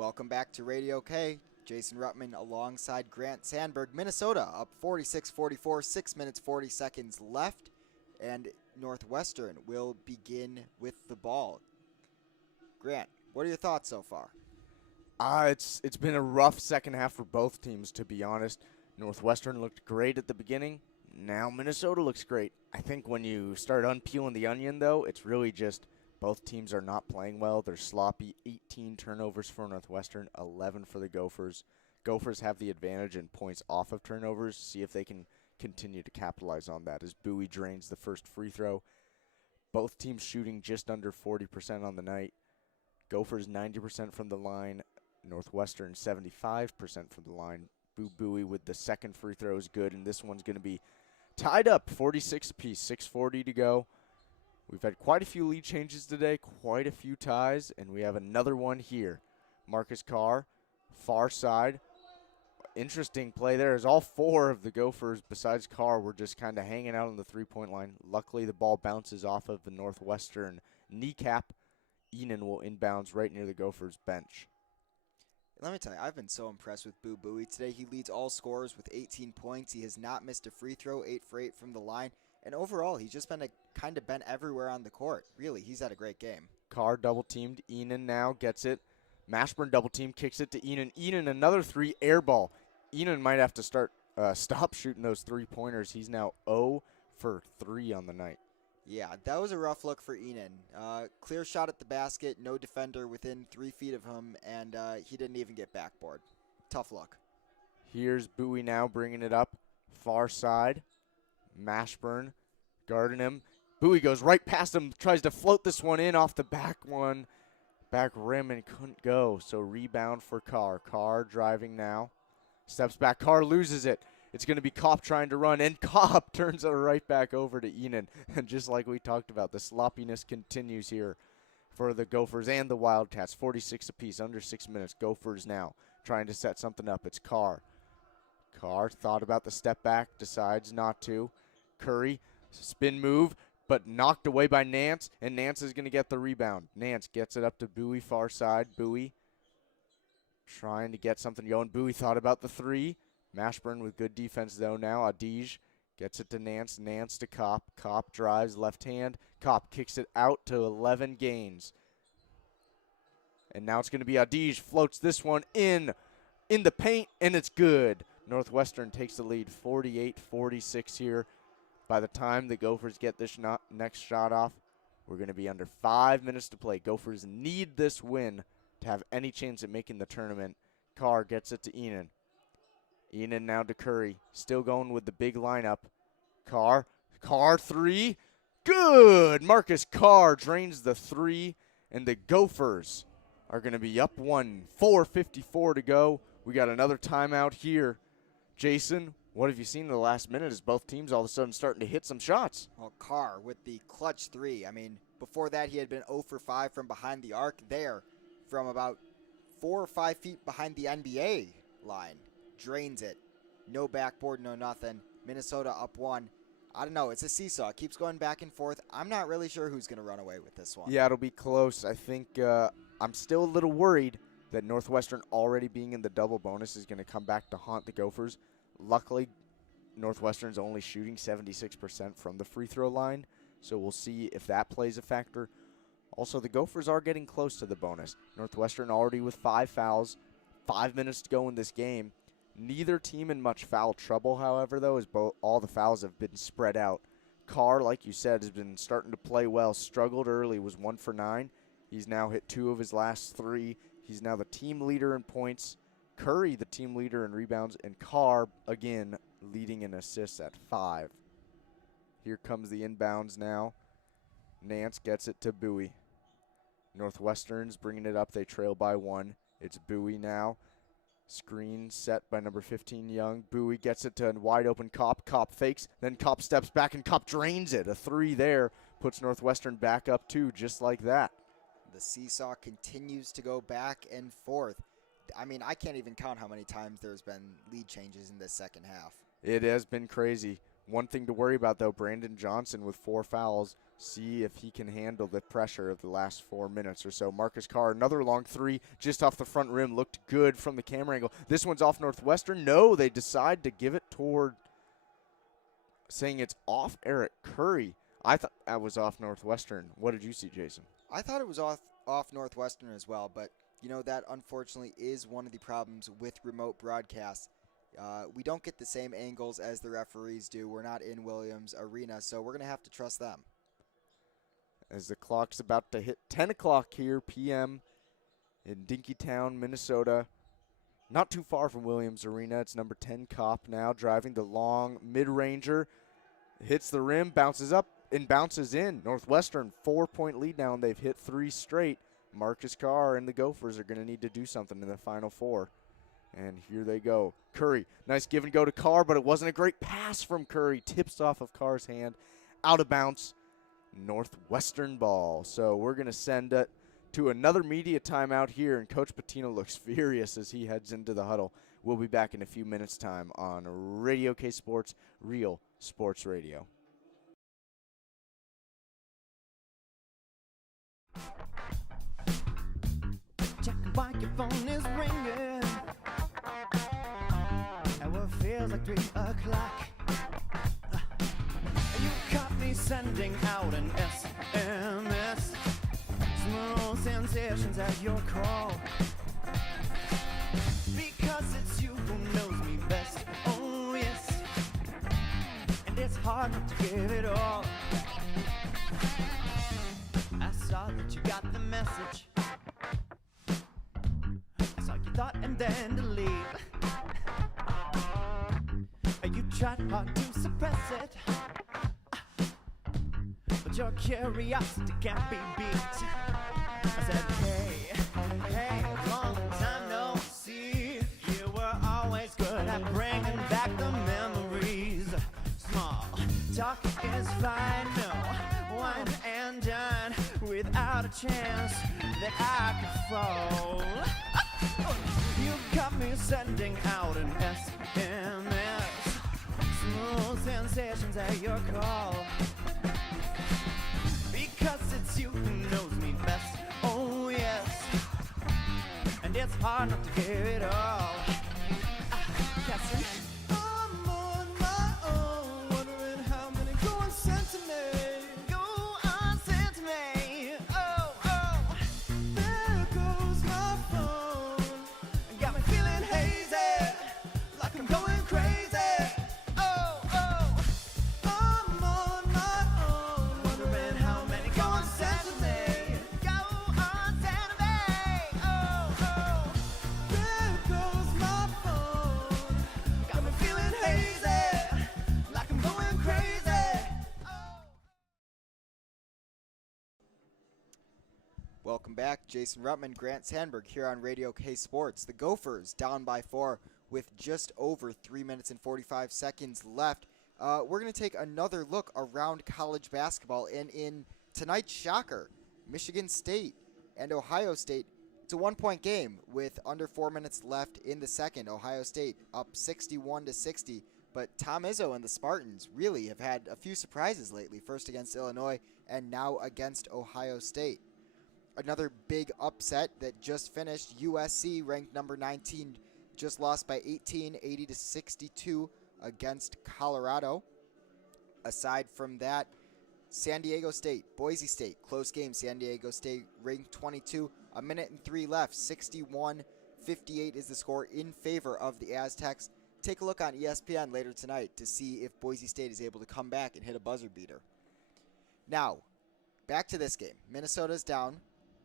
Welcome back to Radio K. Jason Ruttman alongside Grant Sandberg. Minnesota up 46-44, 6 minutes 40 seconds left, and Northwestern will begin with the ball. Grant, what are your thoughts so far? It's been a rough second half for both teams, to be honest. Northwestern looked great at the beginning. Now Minnesota looks great. I think when you start unpeeling the onion, though, it's really just both teams are not playing well. They're sloppy. 18 turnovers for Northwestern, 11 for the Gophers. Gophers have the advantage in points off of turnovers. See if they can continue to capitalize on that as Bowie drains the first free throw. Both teams shooting just under 40% on the night. Gophers 90% from the line. Northwestern 75% from the line. Bowie with the second free throw is good, and this one's going to be tied up, 46 apiece, 6:40 to go. We've had quite a few lead changes today, quite a few ties, and we have another one here. Marcus Carr, far side. Interesting play there as all four of the Gophers, besides Carr, were just kind of hanging out on the three-point line. Luckily, the ball bounces off of the Northwestern kneecap. Enan will inbounds right near the Gophers bench. Let me tell you, I've been so impressed with Bowie today. He leads all scorers with 18 points. He has not missed a free throw, 8 for 8 from the line. And overall, he's just been kind of been everywhere on the court. Really, he's had a great game. Carr double-teamed. Enan now gets it. Mashburn double-team, kicks it to Enan. Enan, another three, air ball. Enan might have to stop shooting those three-pointers. He's now 0 for 3 on the night. Yeah, that was a rough look for Enan. Clear shot at the basket, no defender within 3 feet of him, and he didn't even get backboard. Tough luck. Here's Bowie now bringing it up. Far side. Mashburn guarding him. Bowie goes right past him, tries to float this one in off the back rim, and couldn't go. So rebound for Carr. Carr driving now. Steps back. Carr loses it. It's going to be Kopp trying to run, and Kopp turns it right back over to Enan. And just like we talked about, the sloppiness continues here for the Gophers and the Wildcats. 46 apiece, under 6 minutes. Gophers now trying to set something up. It's Carr. Carr thought about the step back, decides not to. Curry, spin move, but knocked away by Nance, and Nance is going to get the rebound. Nance gets it up to Bowie, far side. Bowie trying to get something going. Bowie thought about the three. Mashburn with good defense, though, now. Adige gets it to Nance. Nance to Kopp. Kopp drives left hand. Kopp kicks it out to 11 gains. And now it's going to be Adige. Floats this one in the paint, and it's good. Northwestern takes the lead 48-46 here. By the time the Gophers get this next shot off, we're going to be under 5 minutes to play. Gophers need this win to have any chance at making the tournament. Carr gets it to Enan. Enan now to Curry. Still going with the big lineup. Carr three. Good! Marcus Carr drains the three, and the Gophers are going to be up 1. 4:54 to go. We got another timeout here. Jason, what have you seen in the last minute as both teams all of a sudden starting to hit some shots? Well, Carr with the clutch three. I mean, before that he had been 0 for 5 from behind the arc. There, from about 4 or 5 feet behind the NBA line. Drains it. No backboard, no nothing. Minnesota up 1. I don't know. It's a seesaw. It keeps going back and forth. I'm not really sure who's going to run away with this one. Yeah, it'll be close. I think I'm still a little worried that Northwestern already being in the double bonus is going to come back to haunt the Gophers. Luckily, Northwestern's only shooting 76% from the free throw line, so we'll see if that plays a factor. Also, the Gophers are getting close to the bonus. Northwestern already with 5 fouls, 5 minutes to go in this game. Neither team in much foul trouble, however, though, as all the fouls have been spread out. Carr, like you said, has been starting to play well. Struggled early, was 1 for 9. He's now hit 2 of his last 3. He's now the team leader in points. Curry, the team leader in rebounds. And Carr, again, leading in assists at 5. Here comes the inbounds now. Nance gets it to Bowie. Northwestern's bringing it up. They trail by 1. It's Bowie now. Screen set by number 15, Young. Bowie gets it to a wide-open Kopp. Kopp fakes. Then Kopp steps back, and Kopp drains it. A 3 there puts Northwestern back up 2, just like that. The seesaw continues to go back and forth. I mean, I can't even count how many times there's been lead changes in this second half. It has been crazy. One thing to worry about, though, Brandon Johnson with 4 fouls. See if he can handle the pressure of the last 4 minutes or so. Marcus Carr, another long 3 just off the front rim. Looked good from the camera angle. This one's off Northwestern. No, they decide to give it toward saying it's off Eric Curry. I thought that was off Northwestern. What did you see, Jason? I thought it was off Northwestern as well, but that unfortunately is one of the problems with remote broadcasts. We don't get the same angles as the referees do. We're not in Williams Arena, so we're going to have to trust them. As the clock's about to hit 10 o'clock here, p.m. in Dinkytown, Minnesota. Not too far from Williams Arena. It's number 10 Cop now driving the long mid-ranger. Hits the rim, bounces up, and bounces in. Northwestern, 4-point lead now, and they've hit 3 straight. Marcus Carr and the Gophers are going to need to do something in the Final Four. And here they go. Curry, nice give and go to Carr, but it wasn't a great pass from Curry. Tips off of Carr's hand, out of bounds. Northwestern ball. So we're going to send it to another media timeout here, and Coach Patino looks furious as he heads into the huddle. We'll be back in a few minutes' time on Radio K Sports, Real Sports Radio. Check why your phone is ringing. And what feels like 3 o'clock. You caught me sending out an SMS. Smooth sensations at your call. Because it's you who knows me best. Oh yes. And it's hard not to give it all. I saw that you got the message. I saw you thought and then delete. You tried hard to suppress it, but your curiosity can't be beat. I said, hey, long time no see. You were always good at bringing back the memories. Small talk is fine, no wine and dine without a chance that I could fall. You got me sending out an SMS. Smooth sensations at your call. Because it's you who knows me best. Oh yes. And it's hard not to give it all. Catherine? I'm on my own, wondering how many go unsent to me. Go unsent to me. Oh. There goes my phone. Got me feeling hazy, like I'm going crazy. Welcome back. Jason Ruttman, Grant Sandberg here on Radio K Sports. The Gophers down by 4 with just over 3 minutes and 45 seconds left. We're going to take another look around college basketball, and in tonight's shocker, Michigan State and Ohio State. It's a 1-point game with under 4 minutes left in the second. Ohio State up 61-60, but Tom Izzo and the Spartans really have had a few surprises lately, first against Illinois and now against Ohio State. Another big upset that just finished. USC, ranked number 19, just lost by 18, 80-62 against Colorado. Aside from that, San Diego State, Boise State, close game. San Diego State ranked 22, a minute and 3 left. 61-58 is the score in favor of the Aztecs. Take a look on ESPN later tonight to see if Boise State is able to come back and hit a buzzer beater. Now, back to this game. Minnesota's down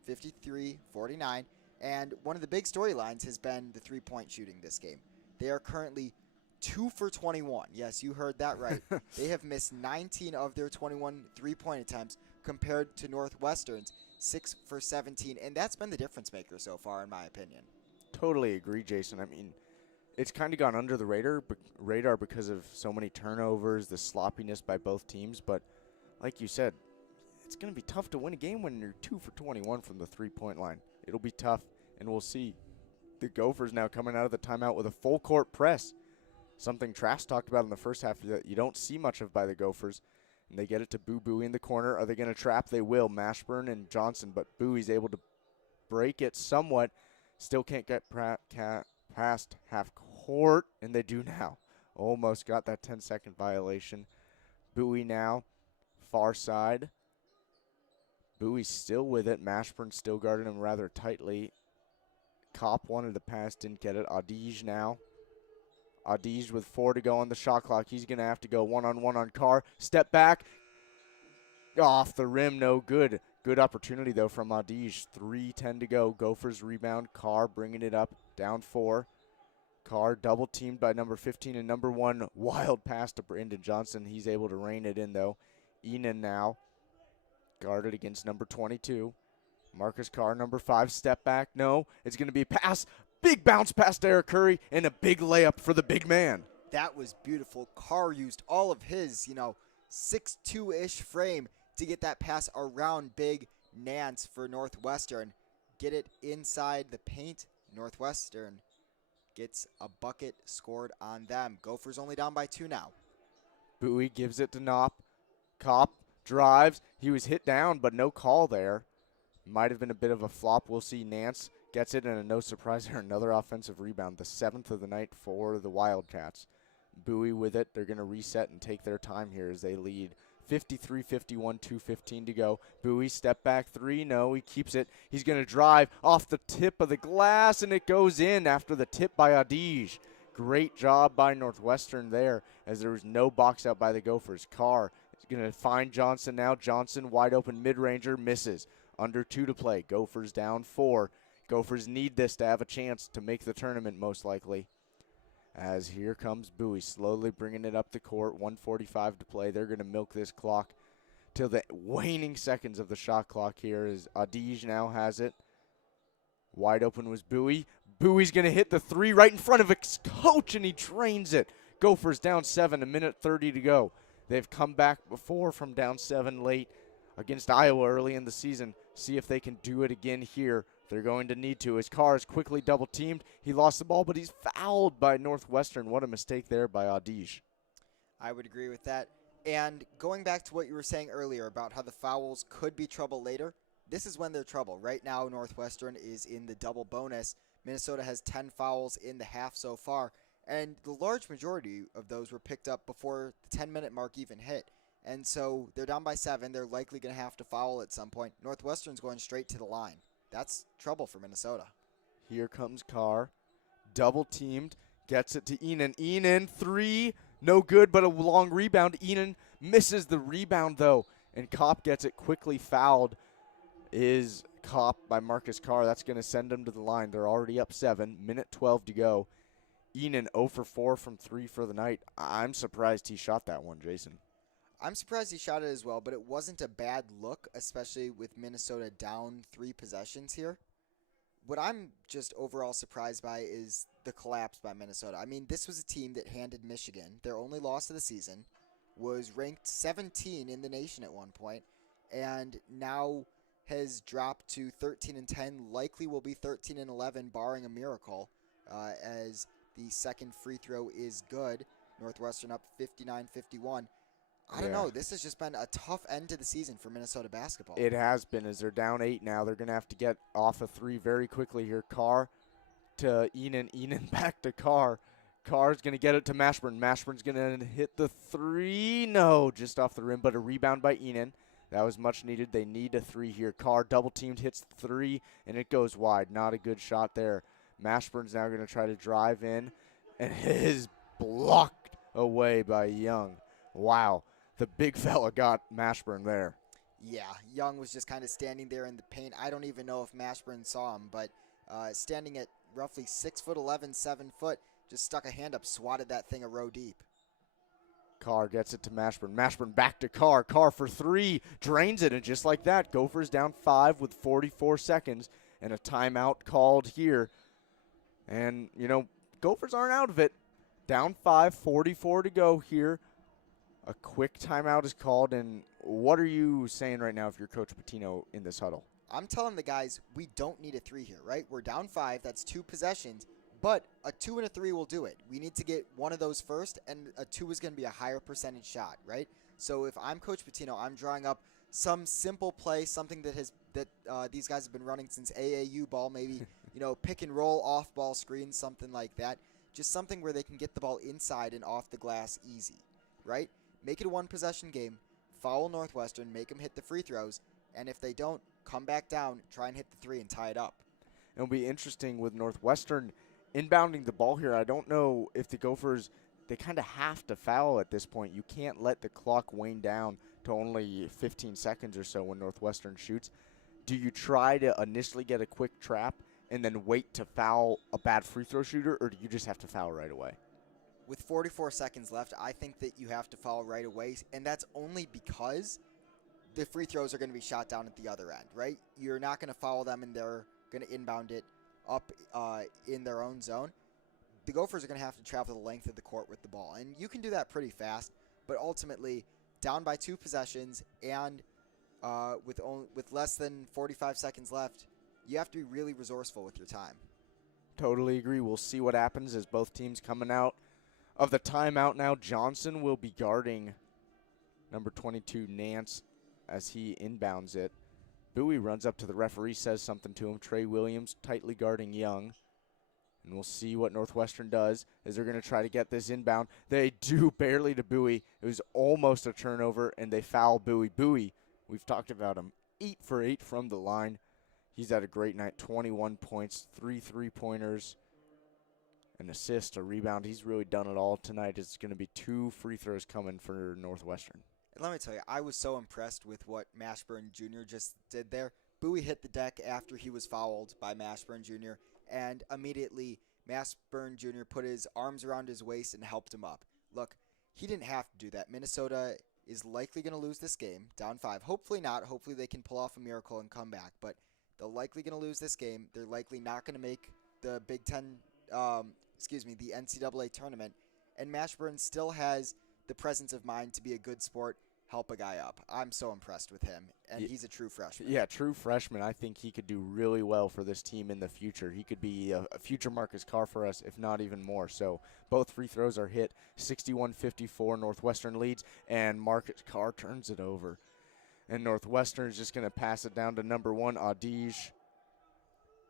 53-49, and one of the big storylines has been the three-point shooting this game. They are currently 2 for 21. Yes, you heard that right. They have missed 19 of their 21 three-point attempts compared to Northwestern's 6 for 17, and that's been the difference maker so far, in my opinion. Totally agree, Jason. I mean, it's kind of gone under the radar because of so many turnovers, the sloppiness by both teams, but like you said, it's going to be tough to win a game when you're 2 for 21 from the three-point line. It'll be tough, and we'll see the Gophers now coming out of the timeout with a full-court press. something Trask talked about in the first half that you don't see much of by the Gophers. And they get it to Boo in the corner. Are they going to trap? They will. Mashburn and Johnson, but Bowie's able to break it somewhat. Still can't get past half court, and they do now. Almost got that 10-second violation. Bowie now, far side. Bowie's still with it. Mashburn still guarding him rather tightly. Kopp wanted to pass, didn't get it. Adige now. Adige with 4 to go on the shot clock. He's going to have to go one-on-one on Carr. Step back. Off the rim, no good. Good opportunity, though, from Adige. 3:10 to go. Gophers rebound. Carr bringing it up. Down 4. Carr double-teamed by number 15 and number 1. Wild pass to Brandon Johnson. He's able to rein it in, though. Enan now. Guarded against number 22. Marcus Carr, number 5. Step back. No. It's going to be a pass. Big bounce past Eric Curry and a big layup for the big man. That was beautiful. Carr used all of his, 6'2"-ish frame to get that pass around big Nance for Northwestern. Get it inside the paint. Northwestern gets a bucket scored on them. Gophers only down by 2 now. Bowie gives it to Knopp. Kopp drives. He was hit down, but no call there. Might have been a bit of a flop. We'll see. Nance gets it, and no surprise there, another offensive rebound, the 7th of the night for the Wildcats. Bowie with it. They're going to reset and take their time here as they lead 53-51, 2:15 to go. Bowie, step back 3. No, he keeps it. He's going to drive off the tip of the glass, and it goes in after the tip by Adige. Great job by Northwestern there as there was no box out by the Gophers. Carr is going to find Johnson now. Johnson, wide open mid-ranger, misses. Under 2 to play. Gophers down 4. Gophers need this to have a chance to make the tournament, most likely. As here comes Bowie, slowly bringing it up the court. 1:45 to play. They're going to milk this clock till the waning seconds of the shot clock here as Adige now has it. Wide open was Bowie. Bowie's going to hit the 3 right in front of his coach, and he drains it. Gophers down 7, 1:30 to go. They've come back before from down 7 late against Iowa early in the season. See if they can do it again here. They're going to need to. His Carr is quickly double-teamed. He lost the ball, but he's fouled by Northwestern. What a mistake there by Adige. I would agree with that. And going back to what you were saying earlier about how the fouls could be trouble later, this is when they're trouble. Right now, Northwestern is in the double bonus. Minnesota has 10 fouls in the half so far, and the large majority of those were picked up before the 10-minute mark even hit. And so they're down by 7. They're likely going to have to foul at some point. Northwestern's going straight to the line. That's trouble for Minnesota. Here comes Carr. Double-teamed. Gets it to Enan. Enan, 3. No good, but a long rebound. Enan misses the rebound, though. And Kopp gets it quickly fouled. Is Kopp by Marcus Carr. That's going to send them to the line. They're already up 7. 1:12 to go. Enan 0 for 4 from 3 for the night. I'm surprised he shot that one, Jason. I'm surprised he shot it as well, but it wasn't a bad look, especially with Minnesota down 3 possessions here. What I'm just overall surprised by is the collapse by Minnesota. I mean, this was a team that handed Michigan their only loss of the season, was ranked 17 in the nation at one point, and now has dropped to 13-10, likely will be 13-11, barring a miracle, as the second free throw is good. Northwestern up 59-51. I don't know. This has just been a tough end to the season for Minnesota basketball. It has been, as they're down 8 now. They're going to have to get off a 3 very quickly here. Carr to Enan. Enan back to Carr. Carr's going to get it to Mashburn. Mashburn's going to hit the 3. No, just off the rim, but a rebound by Enan. That was much needed. They need a 3 here. Carr double-teamed, hits the 3, and it goes wide. Not a good shot there. Mashburn's now going to try to drive in, and it is blocked away by Young. Wow. The big fella got Mashburn there. Yeah, Young was just kind of standing there in the paint. I don't even know if Mashburn saw him, but standing at roughly 6'11", 7 foot, just stuck a hand up, swatted that thing a row deep. Carr gets it to Mashburn. Mashburn back to Carr. Carr for 3, drains it, and just like that, Gophers down 5 with 44 seconds, and a timeout called here. And, Gophers aren't out of it. Down 5, 44 to go here. A quick timeout is called, and what are you saying right now if you're Coach Pitino in this huddle? I'm telling the guys we don't need a 3 here, right? We're down 5. That's 2 possessions. But a 2 and a 3 will do it. We need to get one of those first, and a 2 is going to be a higher percentage shot, right? So if I'm Coach Patino, I'm drawing up some simple play, something that these guys have been running since AAU ball, maybe pick and roll, off ball screen, something like that. Just something where they can get the ball inside and off the glass easy, right? Make it a one possession game. Foul Northwestern, make them hit the free throws, and if they don't, come back down, try and hit the 3 and tie it up. It'll be interesting with Northwestern inbounding the ball here. I don't know if the Gophers, they kind of have to foul at this point. You can't let the clock wane down to only 15 seconds or so when Northwestern shoots. Do you try to initially get a quick trap and then wait to foul a bad free throw shooter, or do you just have to foul right away? With 44 seconds left, I think that you have to foul right away, and that's only because the free throws are going to be shot down at the other end, right? You're not going to foul them, and they're going to inbound it up in their own zone. The Gophers are going to have to travel the length of the court with the ball, and you can do that pretty fast, but ultimately, down by 2 possessions and with less than 45 seconds left, you have to be really resourceful with your time. Totally agree. We'll see what happens as both teams coming out of the timeout now. Johnson will be guarding number 22, Nance, as he inbounds it. Bowie runs up to the referee, says something to him. Trey Williams tightly guarding Young. And we'll see what Northwestern does as they're going to try to get this inbound. They do barely to Bowie. It was almost a turnover, and they foul Bowie. Bowie, we've talked about him, 8 for 8 from the line. He's had a great night, 21 points, 3 3-pointers, an assist, a rebound. He's really done it all tonight. It's going to be 2 free throws coming for Northwestern. And let me tell you, I was so impressed with what Mashburn Jr. just did there. Bowie hit the deck after he was fouled by Mashburn Jr., and immediately Mashburn Jr. put his arms around his waist and helped him up. Look, he didn't have to do that. Minnesota is likely going to lose this game, down 5. Hopefully not. Hopefully they can pull off a miracle and come back, but they're likely going to lose this game. They're likely not going to make the the NCAA tournament. And Mashburn still has the presence of mind to be a good sport, help a guy up. I'm so impressed with him, and he's a true freshman. Yeah, true freshman. I think he could do really well for this team in the future. He could be a future Marcus Carr for us, if not even more. So both free throws are hit. 61-54, Northwestern leads, and Marcus Carr turns it over. And Northwestern is just going to pass it down to number 1, Adige.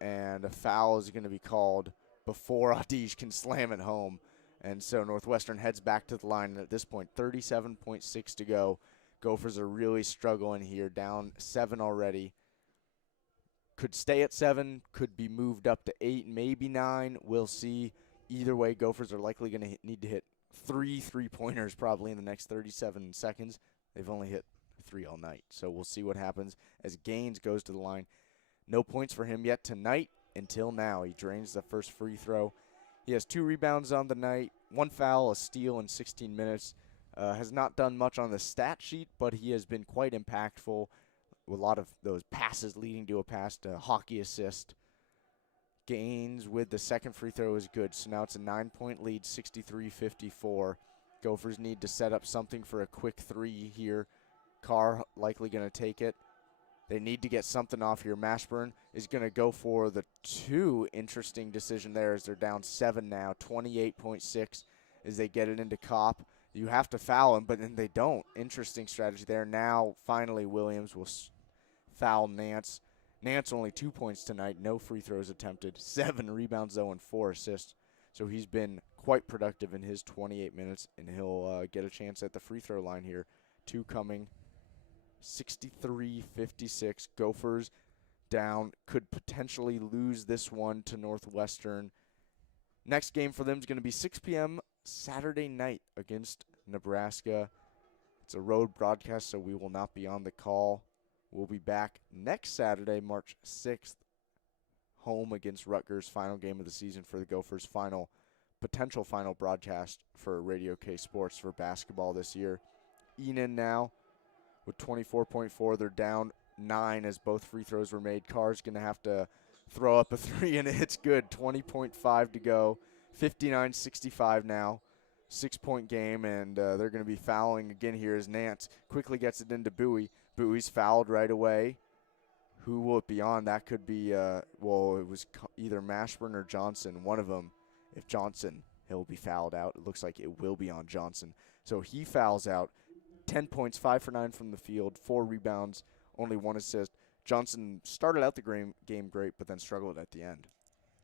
And a foul is going to be called before Adige can slam it home. And so Northwestern heads back to the line. And at this point, 37.6 to go. Gophers are really struggling here, down 7 already. Could stay at 7, could be moved up to 8, maybe 9. We'll see. Either way, Gophers are likely going to need to hit 3 3-pointers probably in the next 37 seconds. They've only hit 3 all night. So we'll see what happens as Gaines goes to the line. No points for him yet tonight until now. He drains the first free throw. He has 2 rebounds on the night, 1 foul, a steal in 16 minutes. Has not done much on the stat sheet, but he has been quite impactful. A lot of those passes leading to a pass to hockey assist. Gaines with the second free throw is good. So now it's a 9-point lead, 63-54. Gophers need to set up something for a quick 3 here. Carr likely going to take it. They need to get something off here. Mashburn is going to go for the 2. Interesting decision there as they're down 7 now, 28.6 as they get it into Kopp. You have to foul him, but then they don't. Interesting strategy there. Now, finally, Williams will foul Nance. Nance only 2 points tonight, no free throws attempted, 7 rebounds, though, and 4 assists. So he's been quite productive in his 28 minutes, and he'll get a chance at the free throw line here. 2 coming. 63-56. Gophers down. Could potentially lose this one to Northwestern. Next game for them is going to be 6 p.m. Saturday night against Nebraska. It's a road broadcast, so we will not be on the call. We'll be back next Saturday, March 6th, home against Rutgers. Final game of the season for the Gophers. Potential final broadcast for Radio K Sports for basketball this year. Enan now with 24.4. They're down 9 as both free throws were made. Carr's going to have to throw up a 3, and it's good. 20.5 to go. 59-65 now. 6-point game, and they're going to be fouling again here as Nance quickly gets it into Bowie. Bowie's fouled right away. Who will it be on? That could be, it was either Mashburn or Johnson, one of them. if Johnson, he'll be fouled out. It looks like it will be on Johnson. So he fouls out. 10 points, 5 for 9 from the field, 4 rebounds, only 1 assist. Johnson started out the game great, but then struggled at the end.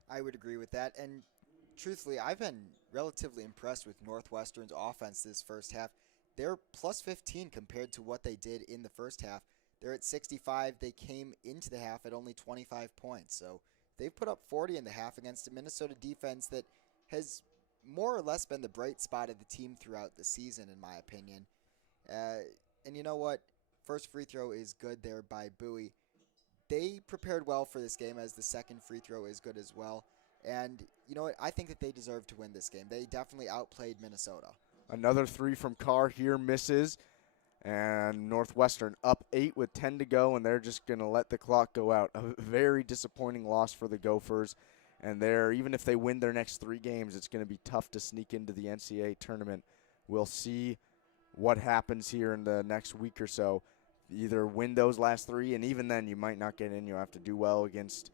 I would agree with that. And truthfully, I've been relatively impressed with Northwestern's offense this first half. They're plus 15 compared to what they did in the first half. They're at 65. They came into the half at only 25 points. So they've put up 40 in the half against a Minnesota defense that has more or less been the bright spot of the team throughout the season, in my opinion. And you know what? First free throw is good there by Bowie. They prepared well for this game, as the second free throw is good as well. And you know what? I think that they deserve to win this game. They definitely outplayed Minnesota. Another 3 from Carr here misses. And Northwestern up 8 with 10 to go, and they're just going to let the clock go out. A very disappointing loss for the Gophers. And even if they win their next 3 games, it's going to be tough to sneak into the NCAA tournament. We'll see what happens here in the next week or so. Either win those last 3, and even then you might not get in. You'll have to do well against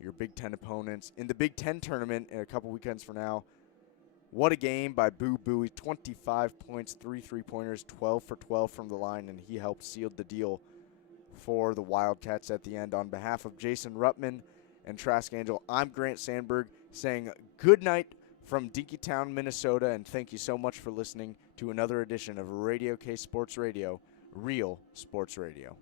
your Big Ten opponents. In the Big Ten tournament in a couple weekends from now, what a game by Boo Bowie. 25 points, 3 3-pointers, 12 for 12 from the line, and he helped seal the deal for the Wildcats at the end. On behalf of Jason Ruttman and Trask Angel, I'm Grant Sandberg saying good night from Dinkytown, Minnesota, and thank you so much for listening to another edition of Radio K Sports Radio, Real Sports Radio.